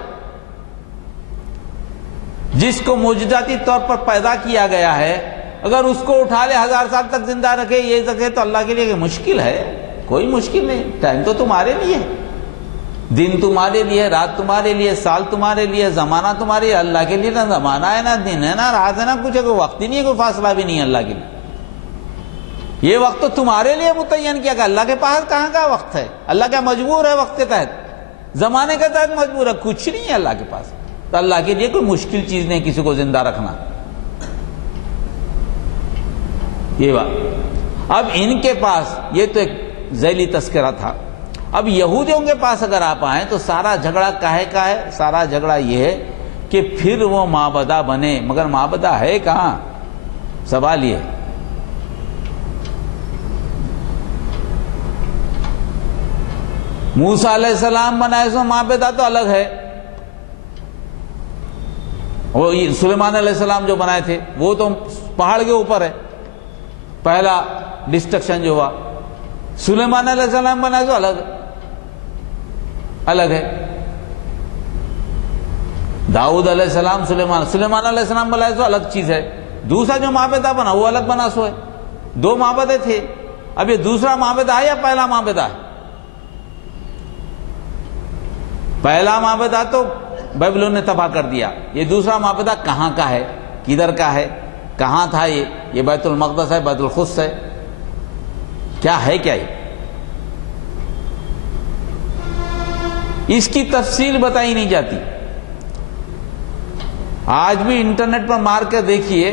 جس کو معجزاتی طور پر پیدا کیا گیا ہے، اگر اس کو اٹھا لے 1000 سال تک زندہ رکھے، یہ رکھے، تو اللہ کے لیے مشکل ہے؟ کوئی مشکل نہیں۔ ٹائم تو تمہارے لیے ہے، دن تمہارے لیے، رات تمہارے لیے، سال تمہارے لیے، زمانہ تمہارے لیے۔ اللہ کے لیے نہ زمانہ ہے، نہ دن ہے، نہ رات ہے، نہ کچھ ہے، کوئی وقت ہی نہیں ہے، کوئی فاصلہ بھی نہیں ہے اللہ کے لیے۔ یہ وقت تو تمہارے لیے متعین کیا گیا، اللہ کے پاس کہاں کا وقت ہے؟ اللہ کیا مجبور ہے وقت کے تحت؟ زمانے کے تحت مجبور ہے؟ کچھ نہیں ہے اللہ کے پاس۔ تو اللہ کے لیے کوئی مشکل چیز نہیں کسی کو زندہ رکھنا۔ یہ بات اب ان کے پاس، یہ تو ایک ذیلی تذکرہ تھا۔ اب یہودیوں کے پاس اگر آپ آئیں تو سارا جھگڑا کاہے کا ہے؟ سارا جھگڑا یہ ہے کہ پھر وہ معبدہ بنے، مگر معبدہ ہے کہاں؟ سوال یہ موسیٰ علیہ السلام بنائے سو معبدہ تو الگ ہے، وہ سلیمان علیہ السلام جو بنائے تھے وہ تو پہاڑ کے اوپر ہے، پہلا ڈسٹرکشن جو ہوا۔ سلیمان علیہ السلام بنائے تو الگ ہے۔ داؤد علیہ السلام، سلیمان علیہ السلام بنائے تو الگ چیز ہے۔ دوسرا جو معبدہ بنا وہ الگ بنا سو ہے۔ دو معبدے تھے، اب یہ دوسرا معبدہ ہے یا پہلا معبدہ ہے؟ پہلا معبدہ تو بیبلون نے تباہ کر دیا، یہ دوسرا معبدہ کہاں کا ہے، کدھر کا ہے، کہاں تھا یہ بیت المقدس ہے، بیت القدس ہے، کیا ہے کیا یہ؟ اس کی تفصیل بتائی نہیں جاتی۔ آج بھی انٹرنیٹ پر مار کر دیکھیے،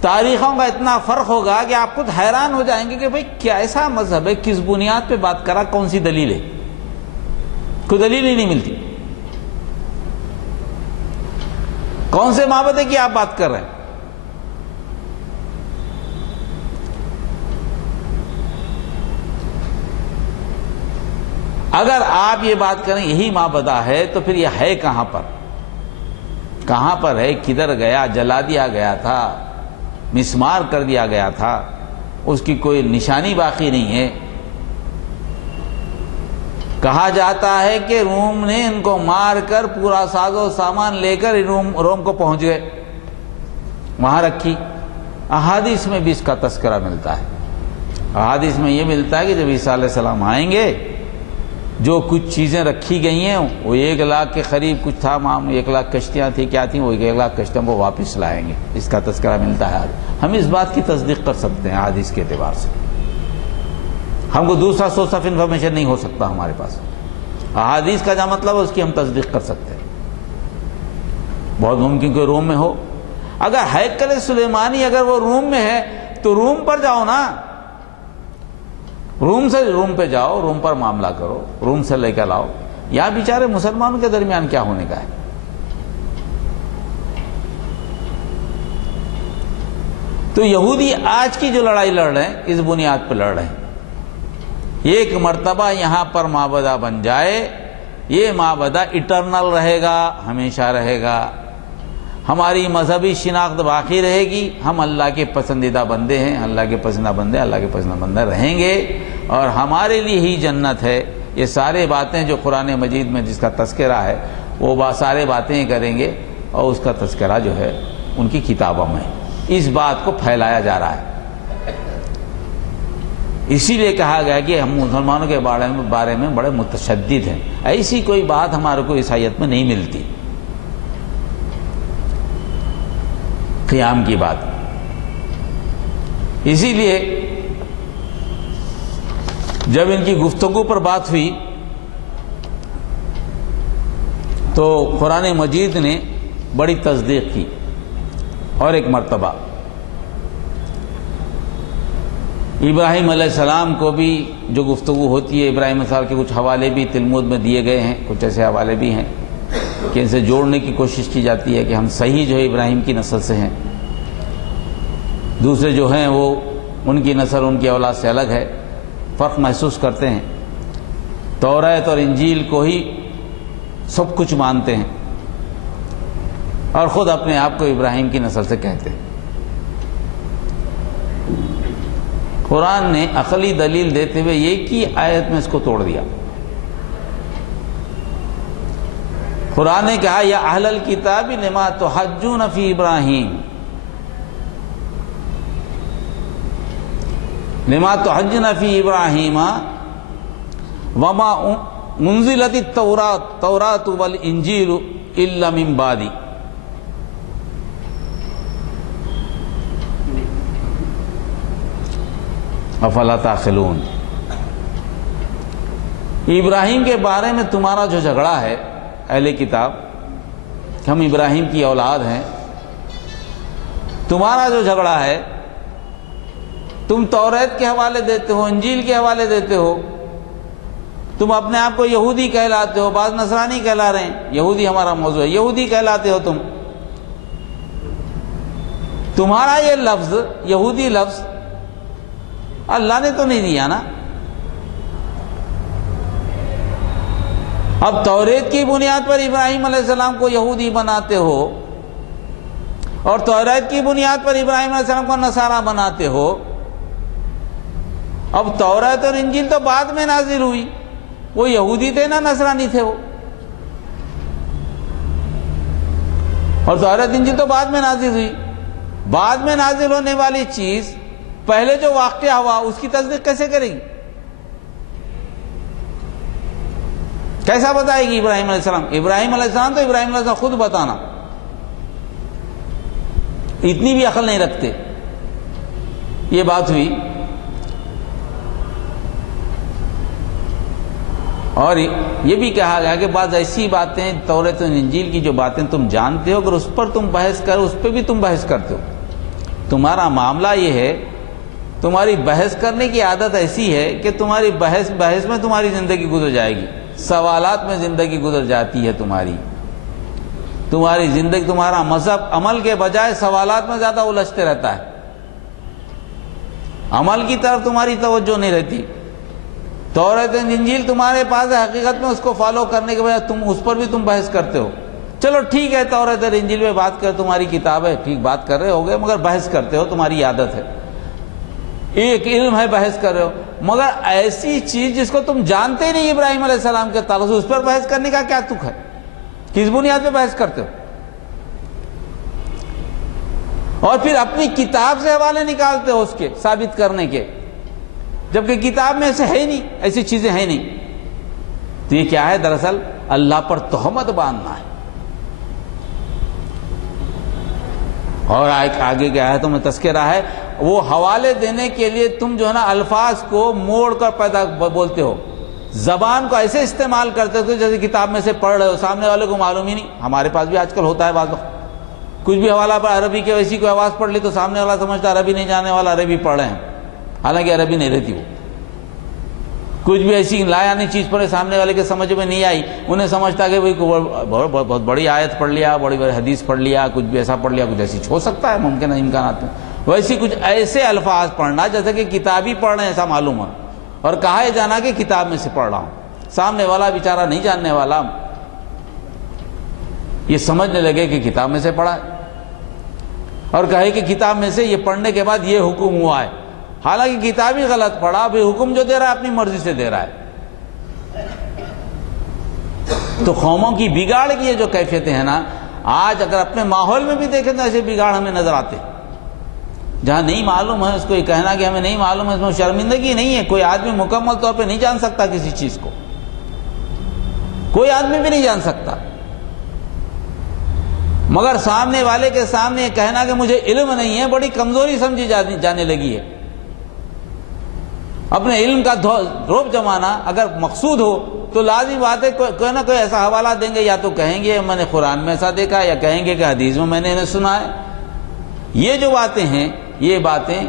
تاریخوں کا اتنا فرق ہوگا کہ آپ خود حیران ہو جائیں گے کہ بھئی کیا ایسا مذہب ہے، کس بنیاد پہ بات کرا، کون سی دلیل ہے؟ کوئی دلیل ہی نہیں ملتی۔ کون سے معبدے کی آپ بات کر رہے ہیں؟ اگر آپ یہ بات کریں یہی معبدہ ہے تو پھر یہ ہے کہاں پر؟ کہاں پر ہے، کدھر گیا؟ جلا دیا گیا تھا، مسمار کر دیا گیا تھا، اس کی کوئی نشانی باقی نہیں ہے۔ کہا جاتا ہے کہ روم نے ان کو مار کر پورا ساز و سامان لے کر روم کو پہنچ گئے، وہاں رکھی۔ احادیث میں بھی اس کا تذکرہ ملتا ہے۔ احادیث میں یہ ملتا ہے کہ جب عیسیٰ علیہ السلام آئیں گے، جو کچھ چیزیں رکھی گئی ہیں وہ 1,00,000 کے قریب کچھ تھا، 1,00,000 کشتیاں تھیں، کیا تھیں، وہ 1,00,000 کشتیوں کو واپس لائیں گے، اس کا تذکرہ ملتا ہے۔ ہم اس بات کی تصدیق کر سکتے ہیں احادیث کے اعتبار سے، ہم کو دوسرا سورس آف انفارمیشن نہیں ہو سکتا ہمارے پاس۔ احادیث کا جو مطلب ہے اس کی ہم تصدیق کر سکتے ہیں۔ بہت ممکن کہ روم میں ہو۔ اگر ہیکل سلیمانی اگر وہ روم میں ہے تو روم پر جاؤ نا، روم سے روم پہ جاؤ، روم پر معاملہ کرو، روم سے لے کر لاؤ۔ یہاں بیچارے مسلمانوں کے درمیان کیا ہونے کا ہے؟ تو یہودی آج کی جو لڑائی لڑ رہے ہیں اس بنیاد پہ لڑ رہے ہیں، ایک مرتبہ یہاں پر معبدہ بن جائے، یہ معبدہ اٹرنل رہے گا، ہمیشہ رہے گا، ہماری مذہبی شناخت باقی رہے گی، ہم اللہ کے پسندیدہ بندے ہیں، اللہ کے پسندیدہ بندے اللہ کے پسندیدہ بندے رہیں گے، اور ہمارے لیے ہی جنت ہے۔ یہ سارے باتیں جو قرآن مجید میں جس کا تذکرہ ہے وہ سارے باتیں کریں گے، اور اس کا تذکرہ جو ہے ان کی کتابوں میں اس بات کو پھیلایا جا رہا ہے۔ اسی لیے کہا گیا کہ ہم مسلمانوں کے بارے میں بڑے متشدد ہیں، ایسی کوئی بات ہمارے کو عیسائیت میں نہیں ملتی، قیام کی بات۔ اسی لیے جب ان کی گفتگو پر بات ہوئی تو قرآن مجید نے بڑی تصدیق کی، اور ایک مرتبہ ابراہیم علیہ السلام کو بھی جو گفتگو ہوتی ہے، ابراہیم علیہ السلام کے کچھ حوالے بھی تلمود میں دیے گئے ہیں، کچھ ایسے حوالے بھی ہیں کہ ان سے جوڑنے کی کوشش کی جاتی ہے کہ ہم صحیح جو ہے ابراہیم کی نسل سے ہیں، دوسرے جو ہیں وہ ان کی نسل ان کی اولاد سے الگ ہے، فرق محسوس کرتے ہیں، توریت اور انجیل کو ہی سب کچھ مانتے ہیں، اور خود اپنے آپ کو ابراہیم کی نسل سے کہتے ہیں۔ قرآن نے عقلی دلیل دیتے ہوئے ایک ہی آیت میں اس کو توڑ دیا۔ قرآن نے کہا یا اہل الکتاب لما تحجون فی ابراہیم، لما تحجون فی ابراہیم وما انزلت التوراۃ والانجیل الا من بعدی۔ افلا تعقلون۔ ابراہیم کے بارے میں تمہارا جو جھگڑا ہے اہل کتاب، ہم ابراہیم کی اولاد ہیں، تمہارا جو جھگڑا ہے، تم توریت کے حوالے دیتے ہو، انجیل کے حوالے دیتے ہو، تم اپنے آپ کو یہودی کہلاتے ہو، بعض نصرانی کہلا رہے ہیں، یہودی ہمارا موضوع ہے، یہودی کہلاتے ہو تم، تمہارا یہ لفظ یہودی لفظ اللہ نے تو نہیں دیا نا. اب توریت کی بنیاد پر ابراہیم علیہ السلام کو یہودی بناتے ہو اور توریت کی بنیاد پر ابراہیم علیہ السلام کو نصارہ بناتے ہو. اب توریت اور انجیل تو بعد میں نازل ہوئی، وہ یہودی تھے نا نصرانی تھے وہ، اور توریت انجیل تو بعد میں نازل ہوئی. بعد میں نازل ہونے والی چیز پہلے جو واقعہ ہوا اس کی تصدیق کیسے کرے گی؟ کیسا بتائے گی ابراہیم علیہ السلام؟ ابراہیم علیہ السلام تو ابراہیم علیہ السلام خود بتانا، اتنی بھی عقل نہیں رکھتے. یہ بات ہوئی. اور یہ بھی کہا گیا کہ بعض ایسی باتیں توریت و انجیل کی جو باتیں تم جانتے ہو، اگر اس پر تم بحث کرو اس پہ بھی تم بحث کرتے ہو. تمہارا معاملہ یہ ہے، تمہاری بحث کرنے کی عادت ایسی ہے کہ تمہاری بحث میں تمہاری زندگی گزر جائے گی، سوالات میں زندگی گزر جاتی ہے تمہاری زندگی. تمہارا مذہب عمل کے بجائے سوالات میں زیادہ الجھتے رہتا ہے، عمل کی طرف تمہاری توجہ نہیں رہتی. توریت انجیل تمہارے پاس ہے، حقیقت میں اس کو فالو کرنے کے بجائے اس پر بھی تم بحث کرتے ہو. چلو ٹھیک ہے، توریت اور انجیل میں بات کر، تمہاری کتاب ہے، ٹھیک بات کر رہے ہوگے، مگر بحث کرتے ہو، تمہاری عادت ہے، ایک علم ہے، بحث کر رہے ہو. مگر ایسی چیز جس کو تم جانتے ہی نہیں ابراہیم علیہ السلام کے تعلق سے، اس پر بحث کرنے کا کیا تک ہے؟ کس بنیاد پہ بحث کرتے ہو؟ اور پھر اپنی کتاب سے حوالے نکالتے ہو اس کے ثابت کرنے کے، جبکہ کتاب میں ایسے ہے ہی نہیں، ایسی چیزیں ہیں نہیں. تو یہ کیا ہے؟ دراصل اللہ پر تہمت باندھنا ہے. اور آگے کے آیتوں میں تذکرہ ہے، وہ حوالے دینے کے لیے تم جو ہے نا الفاظ کو موڑ کر پیدا بولتے ہو، زبان کو ایسے استعمال کرتے ہو جیسے کتاب میں سے پڑھ رہے ہو، سامنے والے کو معلوم ہی نہیں. ہمارے پاس بھی آج کل ہوتا ہے بعض وقت، کچھ بھی حوالہ پر عربی کے ویسی کوئی آواز پڑھ لی تو سامنے والا سمجھتا عربی نہیں جاننے والا عربی پڑھ رہے ہیں، حالانکہ عربی نہیں رہتی. وہ کچھ بھی ایسی لایانی چیز پڑھے، سامنے والے کے سمجھ میں نہیں آئی، انہیں سمجھتا کہ بہت بڑی آیت پڑھ لیا، بڑی بڑی حدیث پڑھ لیا، کچھ بھی ایسا پڑھ لیا، کچھ ایسی ہو سکتا ہے، ممکن ہے امکانات میں. ویسی کچھ ایسے الفاظ پڑھنا جیسے کہ کتابی پڑھ رہے ہیں ایسا معلوم ہے، اور کہا یہ جانا کہ کتاب میں سے پڑھ رہا ہوں. سامنے والا بیچارہ نہیں جاننے والا یہ سمجھنے لگے کہ کتاب میں سے پڑھا ہے، اور کہے کہ کتاب میں سے یہ پڑھنے کے بعد یہ حکم ہوا ہے، حالانکہ کتاب ہی غلط پڑھا، بھی حکم جو دے رہا ہے اپنی مرضی سے دے رہا ہے. تو قوموں کی بگاڑ کی یہ جو کیفیتیں ہیں نا، آج اگر اپنے ماحول میں بھی دیکھیں تو ایسے بگاڑ ہمیں نظر آتے. جہاں نہیں معلوم ہے اس کو یہ کہنا کہ ہمیں نہیں معلوم ہے، اس میں شرمندگی نہیں ہے. کوئی آدمی مکمل طور پہ نہیں جان سکتا کسی چیز کو، کوئی آدمی بھی نہیں جان سکتا. مگر سامنے والے کے سامنے یہ کہنا کہ مجھے علم نہیں ہے بڑی کمزوری سمجھی جانے لگی ہے. اپنے علم کا روب جمانا اگر مقصود ہو تو لازمی بات ہے کوئی نہ کوئی ایسا حوالہ دیں گے، یا تو کہیں گے میں نے قرآن میں ایسا دیکھا، یا کہیں گے کہ حدیث میں نے انہیں سنا ہے. یہ جو باتیں ہیں یہ باتیں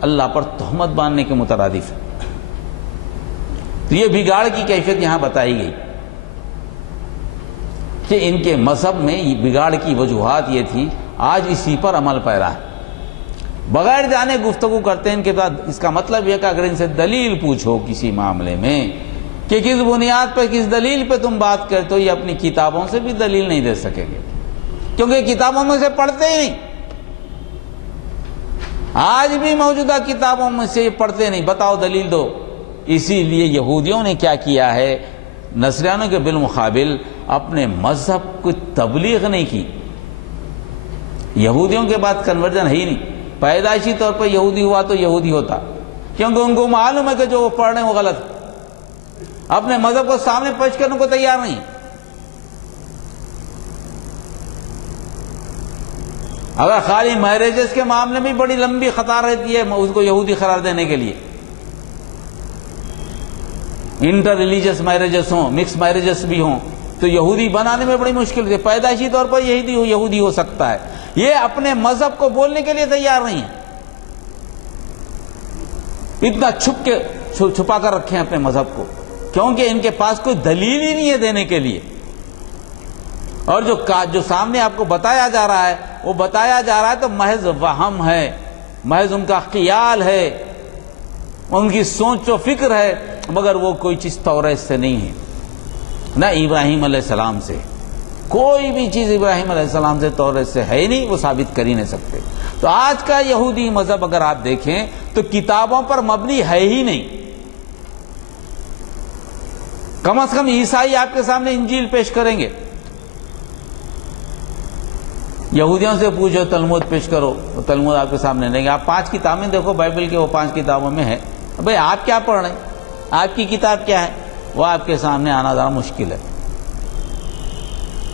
اللہ پر تہمت باندھنے کے مترادف ہیں. تو یہ بگاڑ کی کیفیت یہاں بتائی گئی کہ ان کے مذہب میں بگاڑ کی وجوہات یہ تھی. آج اسی پر عمل پیرا ہے، بغیر جانے گفتگو کرتے ہیں ان کے بعد. اس کا مطلب یہ کہ اگر ان سے دلیل پوچھو کسی معاملے میں کہ کس بنیاد پہ، کس دلیل پہ تم بات کرتے ہو، یہ اپنی کتابوں سے بھی دلیل نہیں دے سکیں گے، کیونکہ کتابوں میں سے پڑھتے ہی نہیں. آج بھی موجودہ کتابوں میں سے پڑھتے نہیں، بتاؤ دلیل دو. اسی لیے یہودیوں نے کیا کیا ہے، نصرانیوں کے بالمقابل اپنے مذہب کو تبلیغ نہیں کی. یہودیوں کے بعد کنورژن ہے ہی نہیں. پیدائشی طور پر یہودی ہوا تو یہودی ہوتا، کیونکہ ان کو معلوم ہے کہ جو وہ پڑھ رہے ہیں وہ غلط ہے. اپنے مذہب کو سامنے پیش کرنے کو تیار نہیں. اگر خالی میرجز کے معاملے میں بڑی لمبی قطار رہتی ہے اس کو یہودی قرار دینے کے لیے، انٹر ریلیجس میرجز ہوں، مکس میرجز بھی ہوں، تو یہودی بنانے میں بڑی مشکل ہے. پیدائشی طور پر یہودی ہو سکتا ہے. یہ اپنے مذہب کو بولنے کے لیے تیار نہیں ہے. اتنا چھپا کر رکھے ہیں اپنے مذہب کو، کیونکہ ان کے پاس کوئی دلیل ہی نہیں ہے دینے کے لیے. اور جو سامنے آپ کو بتایا جا رہا ہے وہ بتایا جا رہا ہے تو محض وہم ہے، محض ان کا خیال ہے، ان کی سوچ و فکر ہے، مگر وہ کوئی چیز توریت سے نہیں ہے، نہ ابراہیم علیہ السلام سے۔ کوئی بھی چیز ابراہیم علیہ السلام سے توریت سے ہے ہی نہیں، وہ ثابت کر ہی نہیں سکتے۔ تو آج کا یہودی مذہب اگر آپ دیکھیں تو کتابوں پر مبنی ہے ہی نہیں۔ کم از کم عیسائی آپ کے سامنے انجیل پیش کریں گے، یہودیوں سے پوچھو تلمود پیش کرو، وہ تلمود آپ کے سامنے نہیں گے۔ آپ 5 کتابیں دیکھو بائبل کے، وہ 5 کتابوں میں ہے، بھئی آپ کیا پڑھ رہے ہیں، آپ کی کتاب کیا ہے، وہ آپ کے سامنے آنا ذرا مشکل ہے،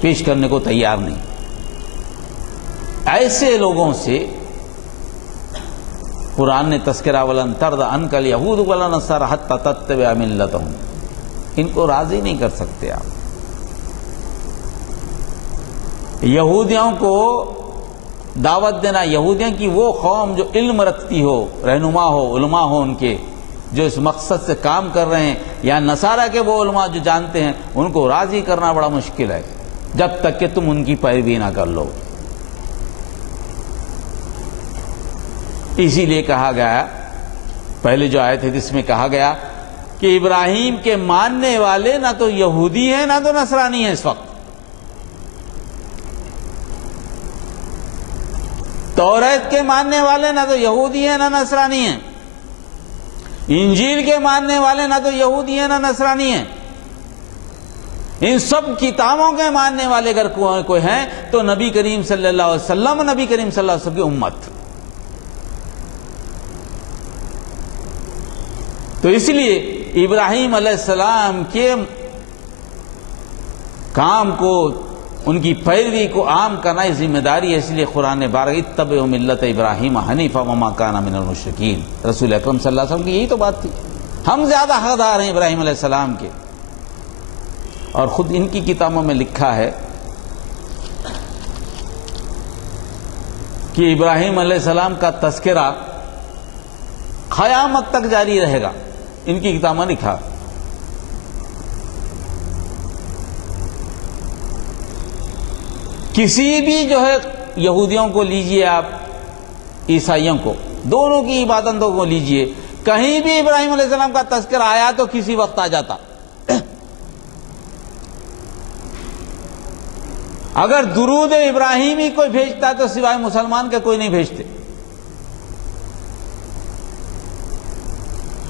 پیش کرنے کو تیار نہیں۔ ایسے لوگوں سے قرآن نے تذکرہ وَلَن تَرْضَ عَنْكَ الْيَهُودُ وَلَا النَّصَارَىٰ حَتَّىٰ تَتَّبِعَ مِلَّتَهُمْ، ان کو راضی نہیں کر سکتے آپ۔ یہودیوں کو دعوت دینا، یہودیوں کی وہ قوم جو علم رکھتی ہو، رہنما ہو، علماء ہو ان کے، جو اس مقصد سے کام کر رہے ہیں، یا نصارہ کے وہ علماء جو جانتے ہیں، ان کو راضی کرنا بڑا مشکل ہے جب تک کہ تم ان کی پیروی نہ کر لو۔ اسی لیے کہا گیا، پہلے جو آیت ہے جس میں کہا گیا کہ ابراہیم کے ماننے والے نہ تو یہودی ہیں نہ تو نصرانی ہیں، اس وقت توریت کے ماننے والے نہ تو یہودی ہیں نہ نصرانی ہیں، انجیل کے ماننے والے نہ تو یہودی ہیں نہ نصرانی ہیں، ان سب کتابوں کے ماننے والے اگر کوئی ہیں تو نبی کریم صلی اللہ علیہ وسلم، نبی کریم صلی اللہ علیہ وسلم کی امت۔ تو اس لیے ابراہیم علیہ السلام کے کام کو، ان کی پیروی کو عام کرنا یہ ذمہ داری ہے۔ اس لیے قرآن نے بارہ اتبعوا ملت ابراہیم حنیفا وما کان من المشرکین، رسول اکرم صلی اللہ علیہ وسلم کی یہی تو بات تھی۔ ہم زیادہ حقدار ہیں ابراہیم علیہ السلام کے، اور خود ان کی کتابوں میں لکھا ہے کہ ابراہیم علیہ السلام کا تذکرہ قیامت تک جاری رہے گا، ان کی کتابوں میں لکھا۔ کسی بھی جو ہے یہودیوں کو لیجئے آپ، عیسائیوں کو، دونوں کی عبادتوں کو لیجئے، کہیں بھی ابراہیم علیہ السلام کا تذکرہ آیا تو کسی وقت آ جاتا۔ اگر درود ابراہیمی کوئی بھیجتا تو سوائے مسلمان کے کوئی نہیں بھیجتے۔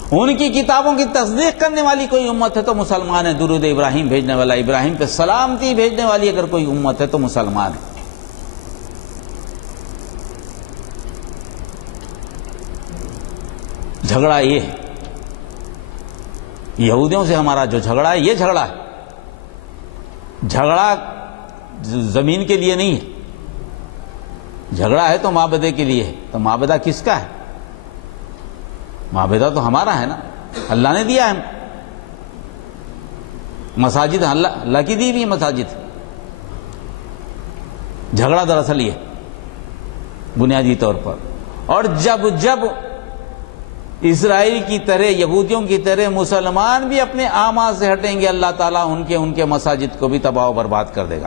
ان کی کتابوں کی تصدیق کرنے والی کوئی امت ہے تو مسلمان ہے، درود ابراہیم بھیجنے والا، ابراہیم پہ سلامتی بھیجنے والی اگر کوئی امت ہے تو مسلمان ہے۔ جھگڑا یہ ہے، یہودیوں سے ہمارا جو جھگڑا ہے، یہ جھگڑا ہے، جھگڑا زمین کے لیے نہیں ہے، جھگڑا ہے تو معبدے کے لیے ہے۔ تو معبدہ کس کا ہے؟ معبدہ تو ہمارا ہے نا، اللہ نے دیا ہے، مساجد اللہ کی دی ہوئی مساجد۔ جھگڑا دراصل یہ بنیادی طور پر، اور جب اسرائیل کی طرح، یہودیوں کی طرح مسلمان بھی اپنے اعمال سے ہٹیں گے، اللہ تعالیٰ ان کے مساجد کو بھی تباہ و برباد کر دے گا۔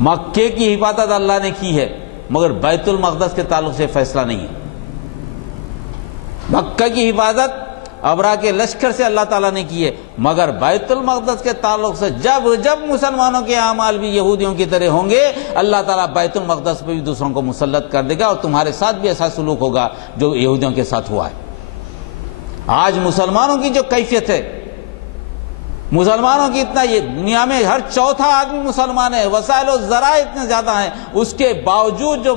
مکے کی حفاظت اللہ نے کی ہے، مگر بیت المقدس کے تعلق سے فیصلہ نہیں ہے۔ مکہ کی حفاظت ابرا کے لشکر سے اللہ تعالیٰ نے کی ہے، مگر بیت المقدس کے تعلق سے جب مسلمانوں کے اعمال بھی یہودیوں کی طرح ہوں گے، اللہ تعالیٰ بیت المقدس پہ بھی دوسروں کو مسلط کر دے گا، اور تمہارے ساتھ بھی ایسا سلوک ہوگا جو یہودیوں کے ساتھ ہوا ہے۔ آج مسلمانوں کی جو کیفیت ہے، مسلمانوں کی اتنا، یہ دنیا میں ہر چوتھا آدمی مسلمان ہے، وسائل و ذرائع اتنے زیادہ ہیں، اس کے باوجود جو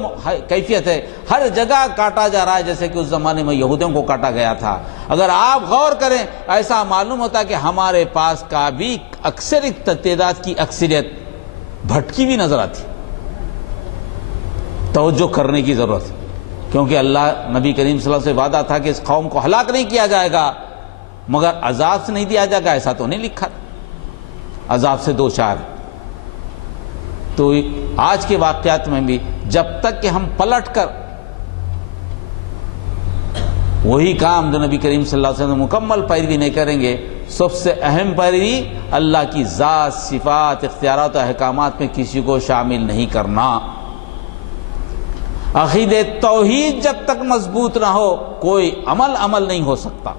کیفیت ہے، ہر جگہ کاٹا جا رہا ہے جیسے کہ اس زمانے میں یہودیوں کو کاٹا گیا تھا۔ اگر آپ غور کریں، ایسا معلوم ہوتا ہے کہ ہمارے پاس کا بھی اکثر تعداد کی اکثریت بھٹکی بھی نظر آتی۔ توجہ کرنے کی ضرورت ہے، کیونکہ اللہ نبی کریم صلی اللہ علیہ وسلم سے وعدہ تھا کہ اس قوم کو ہلاک نہیں کیا جائے گا، مگر عذاب سے نہیں دیا جائے گا، ایسا تو نہیں لکھا، عذاب سے دو چار۔ تو آج کے واقعات میں بھی جب تک کہ ہم پلٹ کر وہی کام جو نبی کریم صلی اللہ علیہ وسلم مکمل پیروی نہیں کریں گے، سب سے اہم پیروی اللہ کی ذات، صفات، اختیارات و احکامات میں کسی کو شامل نہیں کرنا، عقیدہ توحید جب تک مضبوط نہ ہو کوئی عمل نہیں ہو سکتا۔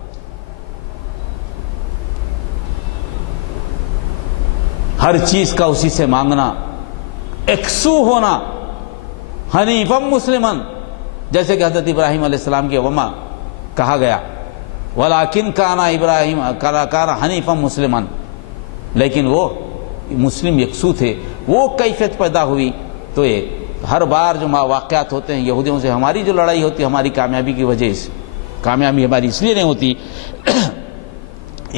ہر چیز کا اسی سے مانگنا، یکسو ہونا، حنیفم مسلمن، جیسے کہ حضرت ابراہیم علیہ السلام کی وما کہا گیا ولیکن کان ابراہیم کان حنیفم مسلمن، لیکن وہ مسلم یکسو تھے۔ وہ کیفیت پیدا ہوئی تو یہ ہر بار جو واقعات ہوتے ہیں یہودیوں سے ہماری جو لڑائی ہوتی ہے ہماری کامیابی کی وجہ سے، کامیابی ہماری اس لیے نہیں ہوتی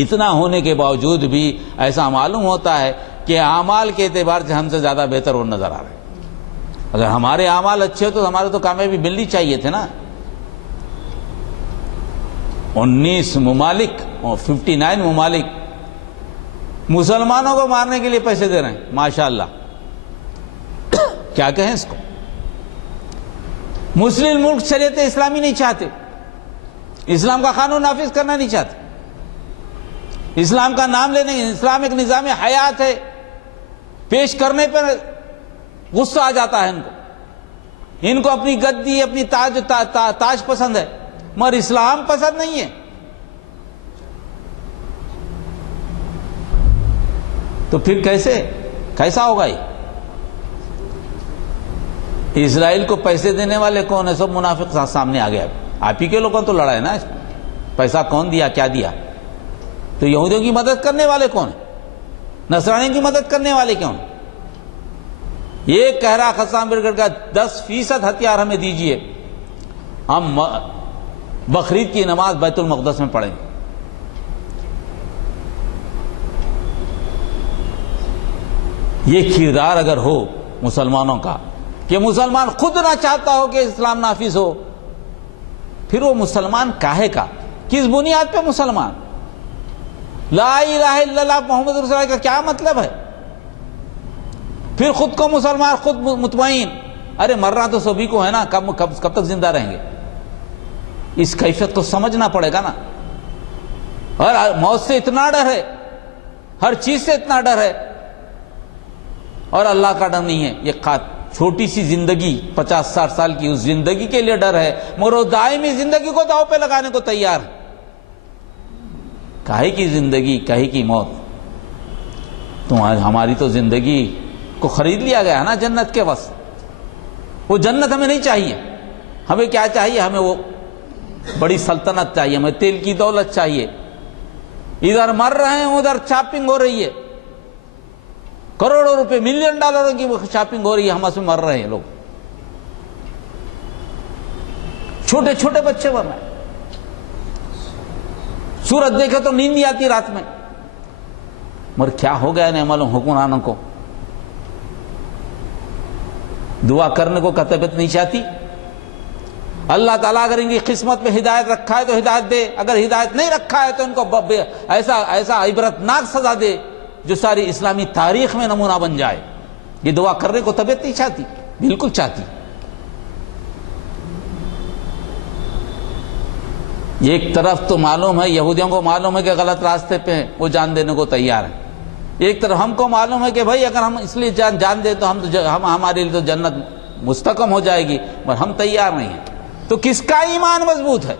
اتنا ہونے کے باوجود بھی ایسا معلوم ہوتا ہے کہ اعمال کے اعتبار سے ہم سے زیادہ بہتر وہ نظر آ رہے ہیں۔ اگر ہمارے اعمال اچھے ہو تو ہمارے تو کامیابی ملنی چاہیے تھے نا۔ 19 ممالک اور 59 ممالک مسلمانوں کو مارنے کے لیے پیسے دے رہے ہیں، ماشاءاللہ، کیا کہیں اس کو۔ مسلم ملک شریعت اسلامی نہیں چاہتے، اسلام کا قانون نافذ کرنا نہیں چاہتے، اسلام کا نام لینے، اسلام ایک نظام حیات ہے، پیش کرنے پر غصہ آ جاتا ہے ان کو اپنی گدی اپنی تاج پسند ہے مگر اسلام پسند نہیں ہے۔ تو پھر کیسا ہوگا یہ؟ اسرائیل کو پیسے دینے والے کون ہیں؟ سب منافق سامنے آ گیا۔ آپ ہی کے لوگوں تو لڑا ہے نا، پیسہ کون دیا، کیا دیا؟ تو یہودیوں کی مدد کرنے والے کون ہیں؟ نصرانیوں کی مدد کرنے والے کون ہیں؟ یہ کہہ رہا خسام برگڑ کا 10% ہتھیار ہمیں دیجئے، ہم بقرعید کی نماز بیت المقدس میں پڑھیں گے۔ یہ کردار اگر ہو مسلمانوں کا کہ مسلمان خود نہ چاہتا ہو کہ اسلام نافذ ہو، پھر وہ مسلمان کاہے کا؟ کس بنیاد پہ مسلمان؟ لا الہ الا اللہ محمد رسول اللہ کا کیا مطلب ہے؟ پھر خود کو مسلمان، خود مطمئن، ارے مرنا تو سبھی کو ہے نا، کب تک زندہ رہیں گے؟ اس کیفیت کو سمجھنا پڑے گا نا۔ اور موت سے اتنا ڈر ہے، ہر چیز سے اتنا ڈر ہے، اور اللہ کا ڈر نہیں ہے۔ یہ چھوٹی سی زندگی 50-60 سال کی، اس زندگی کے لیے ڈر ہے مگر وہ دائمی زندگی کو داؤ پہ لگانے کو تیار ہے۔ کاہے کی زندگی، کاہے کی موت؟ تو ہماری تو زندگی کو خرید لیا گیا ہے نا جنت کے واسطے۔ وہ جنت ہمیں نہیں چاہیے، ہمیں کیا چاہیے؟ ہمیں وہ بڑی سلطنت چاہیے، ہمیں تیل کی دولت چاہیے۔ ادھر مر رہے ہیں، ادھر شاپنگ ہو رہی ہے، کروڑوں روپے $ملین کی شاپنگ ہو رہی ہے، ہم اس میں مر رہے ہیں لوگ، چھوٹے چھوٹے بچے مر رہے ہیں۔ سورج دیکھے تو نیند نہیں آتی رات میں، مگر کیا ہو گیا نہیں معلوم حکمرانوں کو؟ دعا کرنے کو طبیعت نہیں چاہتی۔ اللہ تعالیٰ اگر ان کی قسمت میں ہدایت رکھا ہے تو ہدایت دے، اگر ہدایت نہیں رکھا ہے تو ان کو ایسا عبرتناک سزا دے جو ساری اسلامی تاریخ میں نمونہ بن جائے۔ یہ دعا کرنے کو طبیعت نہیں چاہتی، بالکل چاہتی۔ ایک طرف تو معلوم ہے، یہودیوں کو معلوم ہے کہ غلط راستے پہ ہیں، وہ جان دینے کو تیار ہیں۔ ایک طرف ہم کو معلوم ہے کہ بھائی اگر ہم اس لیے جان دیں تو ہمارے لیے تو جنت مستحکم ہو جائے گی، مگر ہم تیار نہیں ہیں۔ تو کس کا ایمان مضبوط ہے؟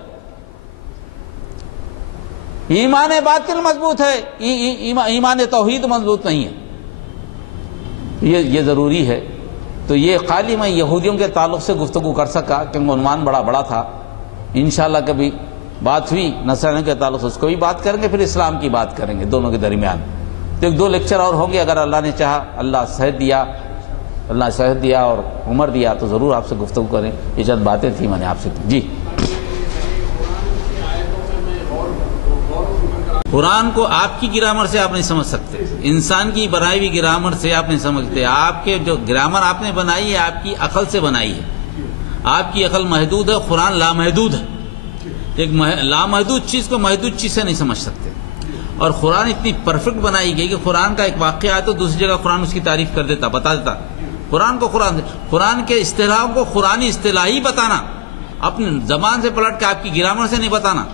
ایمان باطل مضبوط ہے، ایمان توحید مضبوط نہیں ہے۔ یہ ضروری ہے۔ تو یہ خالی میں یہودیوں کے تعلق سے گفتگو کر سکا کیونکہ عنوان بڑا تھا۔ انشاءاللہ کبھی بات ہوئی نصرانیوں کے تعلق سے اس کو بھی بات کریں گے، پھر اسلام کی بات کریں گے دونوں کے درمیان۔ تو 1-2 لیکچر اور ہوں گے اگر اللہ نے چاہا، اللہ صحت دیا اور عمر دیا تو ضرور آپ سے گفتگو کریں۔ یہ چند باتیں تھیں میں نے آپ سے کی۔ جی، قرآن کو آپ کی گرامر سے آپ نہیں سمجھ سکتے، انسان کی بنائی ہوئی گرامر سے آپ نہیں سمجھتے۔ آپ کے جو گرامر آپ نے بنائی ہے آپ کی عقل سے بنائی ہے، آپ کی عقل محدود ہے، قرآن لامحدود ہے۔ ایک لامحدود چیز کو محدود چیز سے نہیں سمجھ سکتے۔ اور قرآن اتنی پرفیکٹ بنائی گئی کہ قرآن کا ایک واقعہ آئے تو دوسری جگہ قرآن اس کی تعریف کر دیتا، بتا دیتا۔ قرآن کے اصطلاحوں کو قرآنی اصطلاحی بتانا، اپنی زبان سے پلٹ کے آپ کی گرامر سے نہیں بتانا۔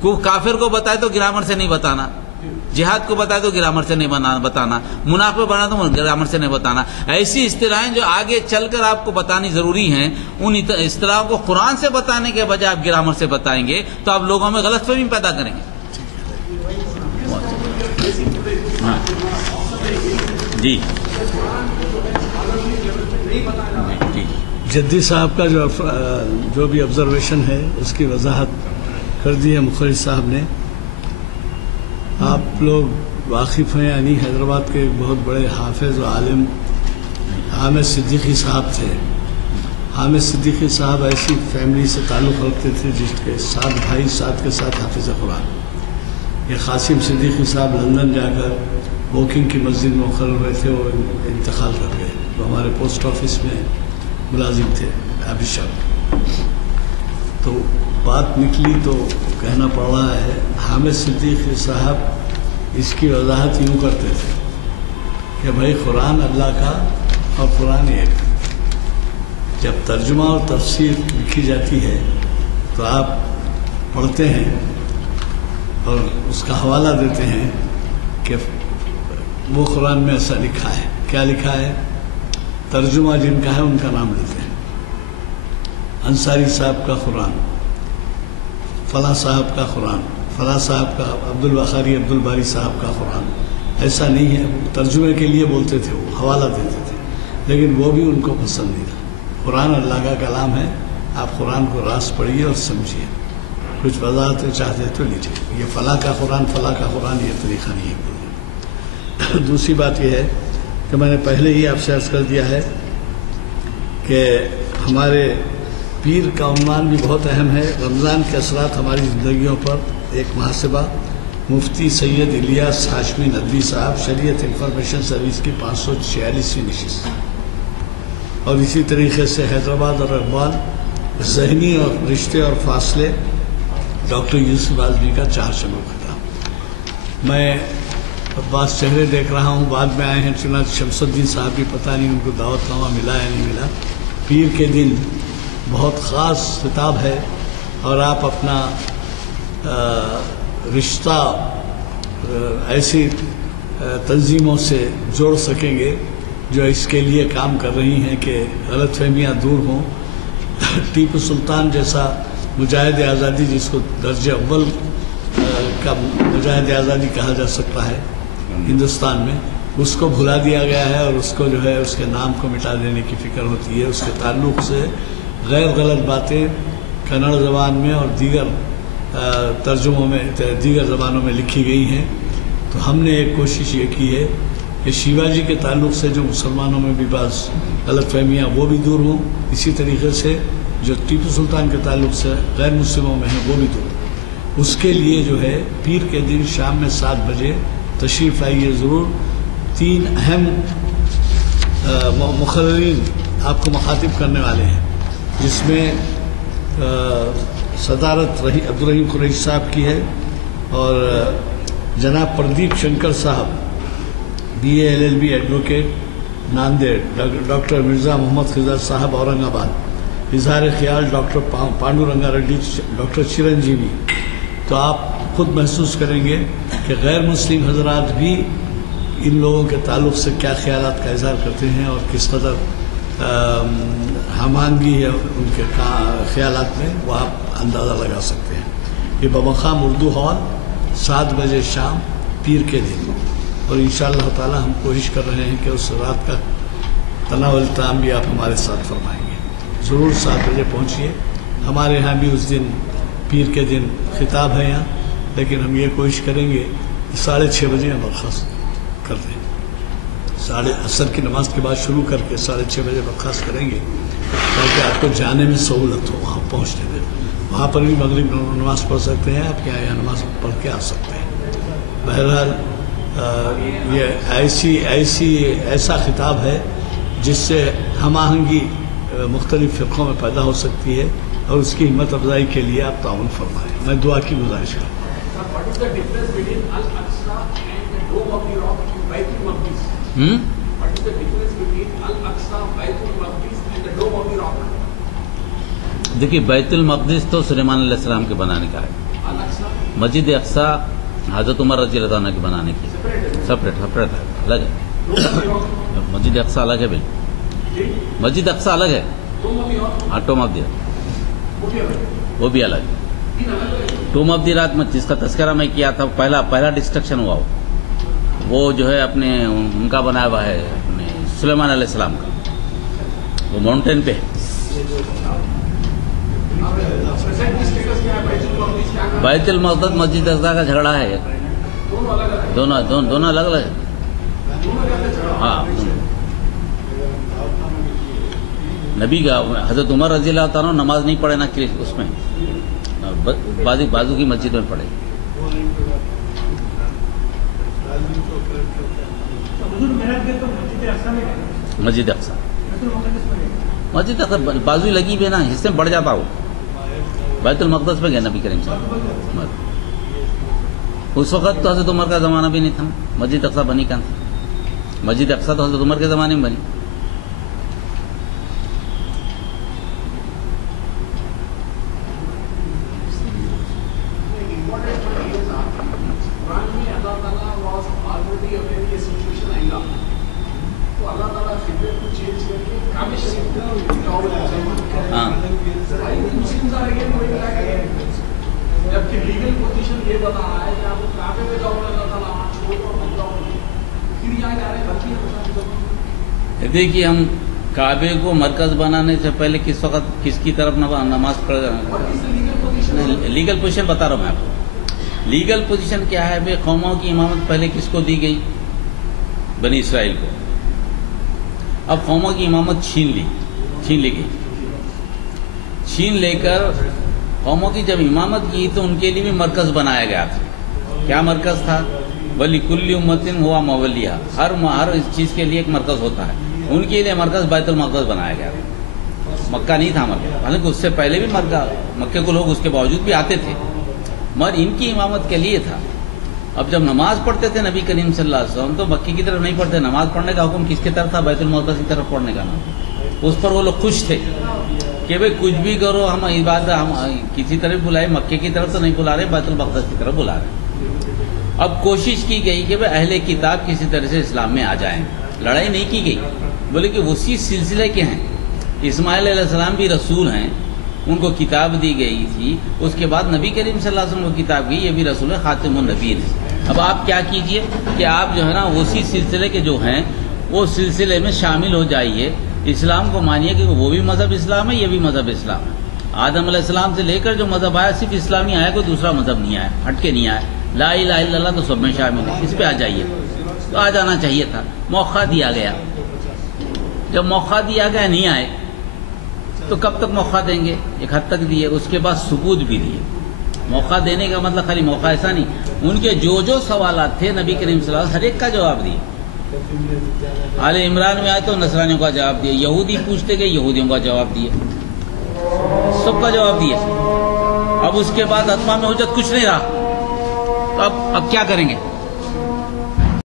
کوئی کافر کو بتائے تو گرامر سے نہیں بتانا، جہاد کو بتا دو گرامر سے نہیں بتانا، منافع بنا دو گرامر سے نہیں بتانا. ایسی اصطلاحیں جو آگے چل کر آپ کو بتانی ضروری ہیں، ان اصطلاحوں کو قرآن سے بتانے کے بجائے آپ گرامر سے بتائیں گے تو آپ لوگوں میں غلط فہمی پیدا کریں گے. جی جدی صاحب کا جو بھی آبزرویشن ہے اس کی وضاحت کر دی ہے مخرج صاحب نے. آپ لوگ واقف ہیں، یعنی حیدرآباد کے ایک بہت بڑے حافظ و عالم حامد صدیقی صاحب تھے. حامد صدیقی صاحب ایسی فیملی سے تعلق رکھتے تھے جس کے 7 بھائی 7 کے ساتھ حافظ قرآن. یہ قاسم صدیقی صاحب لندن جا کر ووکنگ کی مسجد میں مقرر ہوئے تھے، وہ انتقال کر گئے. وہ ہمارے پوسٹ آفس میں ملازم تھے ابھی شب. تو بات نکلی تو کہنا پڑ رہا ہے. حامد صدیقی صاحب اس کی وضاحت یوں کرتے تھے کہ بھائی قرآن اللہ کا اور قرآن ایک. جب ترجمہ اور تفسیر لکھی جاتی ہے تو آپ پڑھتے ہیں اور اس کا حوالہ دیتے ہیں کہ وہ قرآن میں ایسا لکھا ہے. کیا لکھا ہے؟ ترجمہ جن کا ہے ان کا نام لیتے ہیں. انصاری صاحب کا قرآن، فلاں صاحب کا قرآن، فلاں صاحب کا عبد البخاری عبد الباری صاحب کا قرآن. ایسا نہیں ہے. ترجمے کے لیے بولتے تھے، وہ حوالہ دیتے تھے، لیکن وہ بھی ان کو پسند نہیں تھا. قرآن اللہ کا کلام ہے، آپ قرآن کو راز پڑھیے اور سمجھیے. کچھ وضاحتیں چاہتے تو لیجیے. یہ فلاں کا قرآن فلاں کا قرآن یہ طریقہ نہیں ہے. دوسری بات یہ ہے کہ میں نے پہلے ہی آپ سے عرض کر دیا ہے کہ ہمارے پیر کا عنوان بھی بہت اہم ہے. رمضان کے اثرات ہماری زندگیوں پر، ایک محاسبہ. مفتی سید الیاس ہاشمی ندوی صاحب، شریعت انفارمیشن سروس کی 546ویں نشست. اور اسی طریقے سے حیدرآباد اور اقبال، ذہنی اور رشتے اور فاصلے، ڈاکٹر یوسف اعظمی کا 4 شمع خطاب. میں بعض چہرے دیکھ رہا ہوں بعد میں آئے ہیں، چنانچہ شمس الدین صاحب بھی پتہ نہیں ان کو دعوت نامہ ملا یا نہیں ملا. پیر کے دن بہت خاص خطاب ہے اور آپ اپنا رشتہ ایسی تنظیموں سے جوڑ سکیں گے جو اس کے لیے کام کر رہی ہیں کہ غلط فہمیاں دور ہوں. ٹیپو سلطان جیسا مجاہد آزادی، جس کو درجہ اول کا مجاہد آزادی کہا جا سکتا ہے ہندوستان میں، اس کو بھلا دیا گیا ہے اور اس کو جو ہے اس کے نام کو مٹا دینے کی فکر ہوتی ہے. اس کے تعلق سے غیر غلط باتیں کنڑ زبان میں اور دیگر ترجموں میں، دیگر زبانوں میں لکھی گئی ہیں. تو ہم نے ایک کوشش یہ کی ہے کہ شیواجی کے تعلق سے جو مسلمانوں میں بھی بعض غلط فہمیاں وہ بھی دور ہوں، اسی طریقے سے جو ٹیپو سلطان کے تعلق سے غیر مسلموں میں ہیں وہ بھی دور ہوں. اس کے لیے جو ہے پیر کے دن شام میں 7 بجے تشریف لائیے ضرور. 3 اہم مقررین آپ کو مخاطب کرنے والے ہیں، جس میں صدارت عبدالرحیم قریشی صاحب کی ہے اور جناب پردیپ شنکر صاحب BA LLB advocate Nanded, doctor Mirza Muhammad Khizar صاحب اورنگ آباد، اظہار خیال ڈاکٹر پانڈو رنگا ریڈی، ڈاکٹر چرنجیوی. تو آپ خود محسوس کریں گے کہ غیر مسلم حضرات بھی ان لوگوں کے تعلق سے کیا خیالات کا اظہار کرتے ہیں اور کس قدر ہم آہنگی ہے ان کے خیالات میں، وہ آپ اندازہ لگا سکتے ہیں. یہ بمقام اردو ہال 7 بجے شام پیر کے دن. اور انشاءاللہ تعالی ہم کوشش کر رہے ہیں کہ اس رات کا تناول تام بھی آپ ہمارے ساتھ فرمائیں گے. ضرور 7 بجے پہنچیے. ہمارے ہاں بھی اس دن پیر کے دن خطاب ہے یہاں، لیکن ہم یہ کوشش کریں گے کہ 6:30 بجے ہم برخاست کر دیں. عصر کی نماز کے بعد شروع کر کے 6:30 بجے برخاست کریں گے تاکہ آپ کو جانے میں سہولت ہو. وہاں پہنچنے دیں، وہاں پر بھی مغرب نماز پڑھ سکتے ہیں آپ، یہاں نماز پڑھ کے آ سکتے ہیں. بہرحال یہ ایسا خطاب ہے جس سے ہم آہنگی مختلف فرقوں میں پیدا ہو سکتی ہے، اور اس کی ہمت افزائی کے لیے آپ تعاون فرمائیں. میں دعا کی گزارش کروں. What is the difference between Al-Aqsa and the Dome of the Rock in Baitul Maqdis? What is the difference between Al-Aqsa, Baitul Maqdis and the Dome of the Rock? دیکھیے بیت المقدس تو سلیمان علیہ السلام کے بنانے کا ہے. Al-Aqsa, مسجد اقصی حضرت عمر رضی اللہ عنہ کے بنانے کی سپریٹ الگ ہے. مسجد اقصی الگ ہے بالکل. مسجد اقصی الگ ہے. ہاں ٹوم آف دی وہ بھی الگ. ٹوم آف دی رات میں جس کا تذکرہ میں کیا تھا پہلا ڈسٹرکشن ہوا وہ جو ہے اپنے ان کا بنایا ہوا ہے اپنے سلیمان علیہ السلام کا, وہ ماؤنٹین پہ. بیت المقدس مسجد اقصی کا جھگڑا ہے. دونوں الگ الگ ہے. ہاں نبی کا حضرت عمر رضی اللہ تعالیٰ نماز نہیں پڑھے نا اس میں, بازو کی مسجد میں پڑھے. مسجد اقصی بازو لگی بھی نا, حصے میں بڑھ جاتا ہو. بیت المقدس میں گئے نبی کریم صلی اللہ علیہ وسلم. اس وقت تو حضرت عمر کا زمانہ بھی نہیں تھا. مسجد اقصی بنی کہاں تھا؟ مسجد اقصی تو حضرت عمر کے زمانے میں بنی. ہاں جبکہ لیگل پوزیشن یہ بتا رہا ہے کہ آپ کعبے پہ جاؤ اللہ تعالیٰ چھوڑو اور مت جاؤ, پھر یہاں جا رہے ہیں. دیکھیے ہم کعبے کو مرکز بنانے سے پہلے کس وقت کس کی طرف نماز پڑھ رہے ہیں. لیگل پوزیشن بتا رہا ہوں میں آپ کو. لیگل پوزیشن کیا ہے بھائی, قوموں کی امامت پہلے کس کو دی گئی؟ بنی اسرائیل کو. اب قوموں کی امامت چھین لی گئی. چھین لے کر قوموں کی جب امامت کی تو ان کے لیے بھی مرکز بنایا گیا تھا. کیا مرکز تھا؟ ولی کل امت ہوا مولیہ, ہر اس چیز کے لیے ایک مرکز ہوتا ہے. ان کے لیے مرکز بیت المقدس بنایا گیا تھا. مکہ نہیں تھا مرکز, حالانکہ اس سے پہلے بھی مکے کو لوگ اس کے باوجود بھی آتے تھے, مگر ان کی امامت کے لیے تھا. اب جب نماز پڑھتے تھے نبی کریم صلی اللہ علیہ وسلم تو مکے کی طرف نہیں پڑھتے. نماز پڑھنے کا حکم کس کی طرف تھا؟ بیت المقدس کی طرف پڑھنے کا نام. اس پر وہ لوگ خوش تھے کہ بھئی کچھ بھی کرو, ہم عبادت ہم کسی طرف بلائے, مکے کی طرف تو نہیں بلا رہے, بیت المقدس کی طرف بلا رہے. اب کوشش کی گئی کہ بھئی اہل کتاب کسی طرح سے اسلام میں آ جائیں. لڑائی نہیں کی گئی, بولے کہ اسی سلسلے کے ہیں. اسماعیل علیہ السلام بھی رسول ہیں, ان کو کتاب دی گئی تھی. اس کے بعد نبی کریم صلی اللہ علیہ وسلم کو کتاب گئی, یہ بھی رسول ہے, خاتم النبیین ہے. اب آپ کیا کیجئے کہ آپ جو ہے نا اسی سلسلے کے جو ہیں وہ سلسلے میں شامل ہو جائیے. اسلام کو مانیے کہ وہ بھی مذہب اسلام ہے, یہ بھی مذہب اسلام ہے. آدم علیہ السلام سے لے کر جو مذہب آیا صرف اسلامی آیا, کوئی دوسرا مذہب نہیں آیا, ہٹ کے نہیں آیا. لا الہ الا اللہ تو سب میں شامل ہے, اس پہ آ جائیے. تو آ جانا چاہیے تھا, موقع دیا گیا. جب موقع دیا گیا نہیں آئے تو کب تک موقع دیں گے؟ ایک حد تک دیے, اس کے بعد ثبوت بھی دیے. موقع دینے کا مطلب خالی موقع ایسا نہیں, ان کے جو سوالات تھے نبی کریم صلی اللہ علیہ وسلم ہر ایک کا جواب دیے. آل عمران میں آئے تو نصرانیوں کا جواب دیے, یہودی پوچھتے گئے یہودیوں کا جواب دیے, سب کا جواب دیے. اب اس کے بعد اتمام حجت کچھ نہیں رہا, تو اب کیا کریں گے؟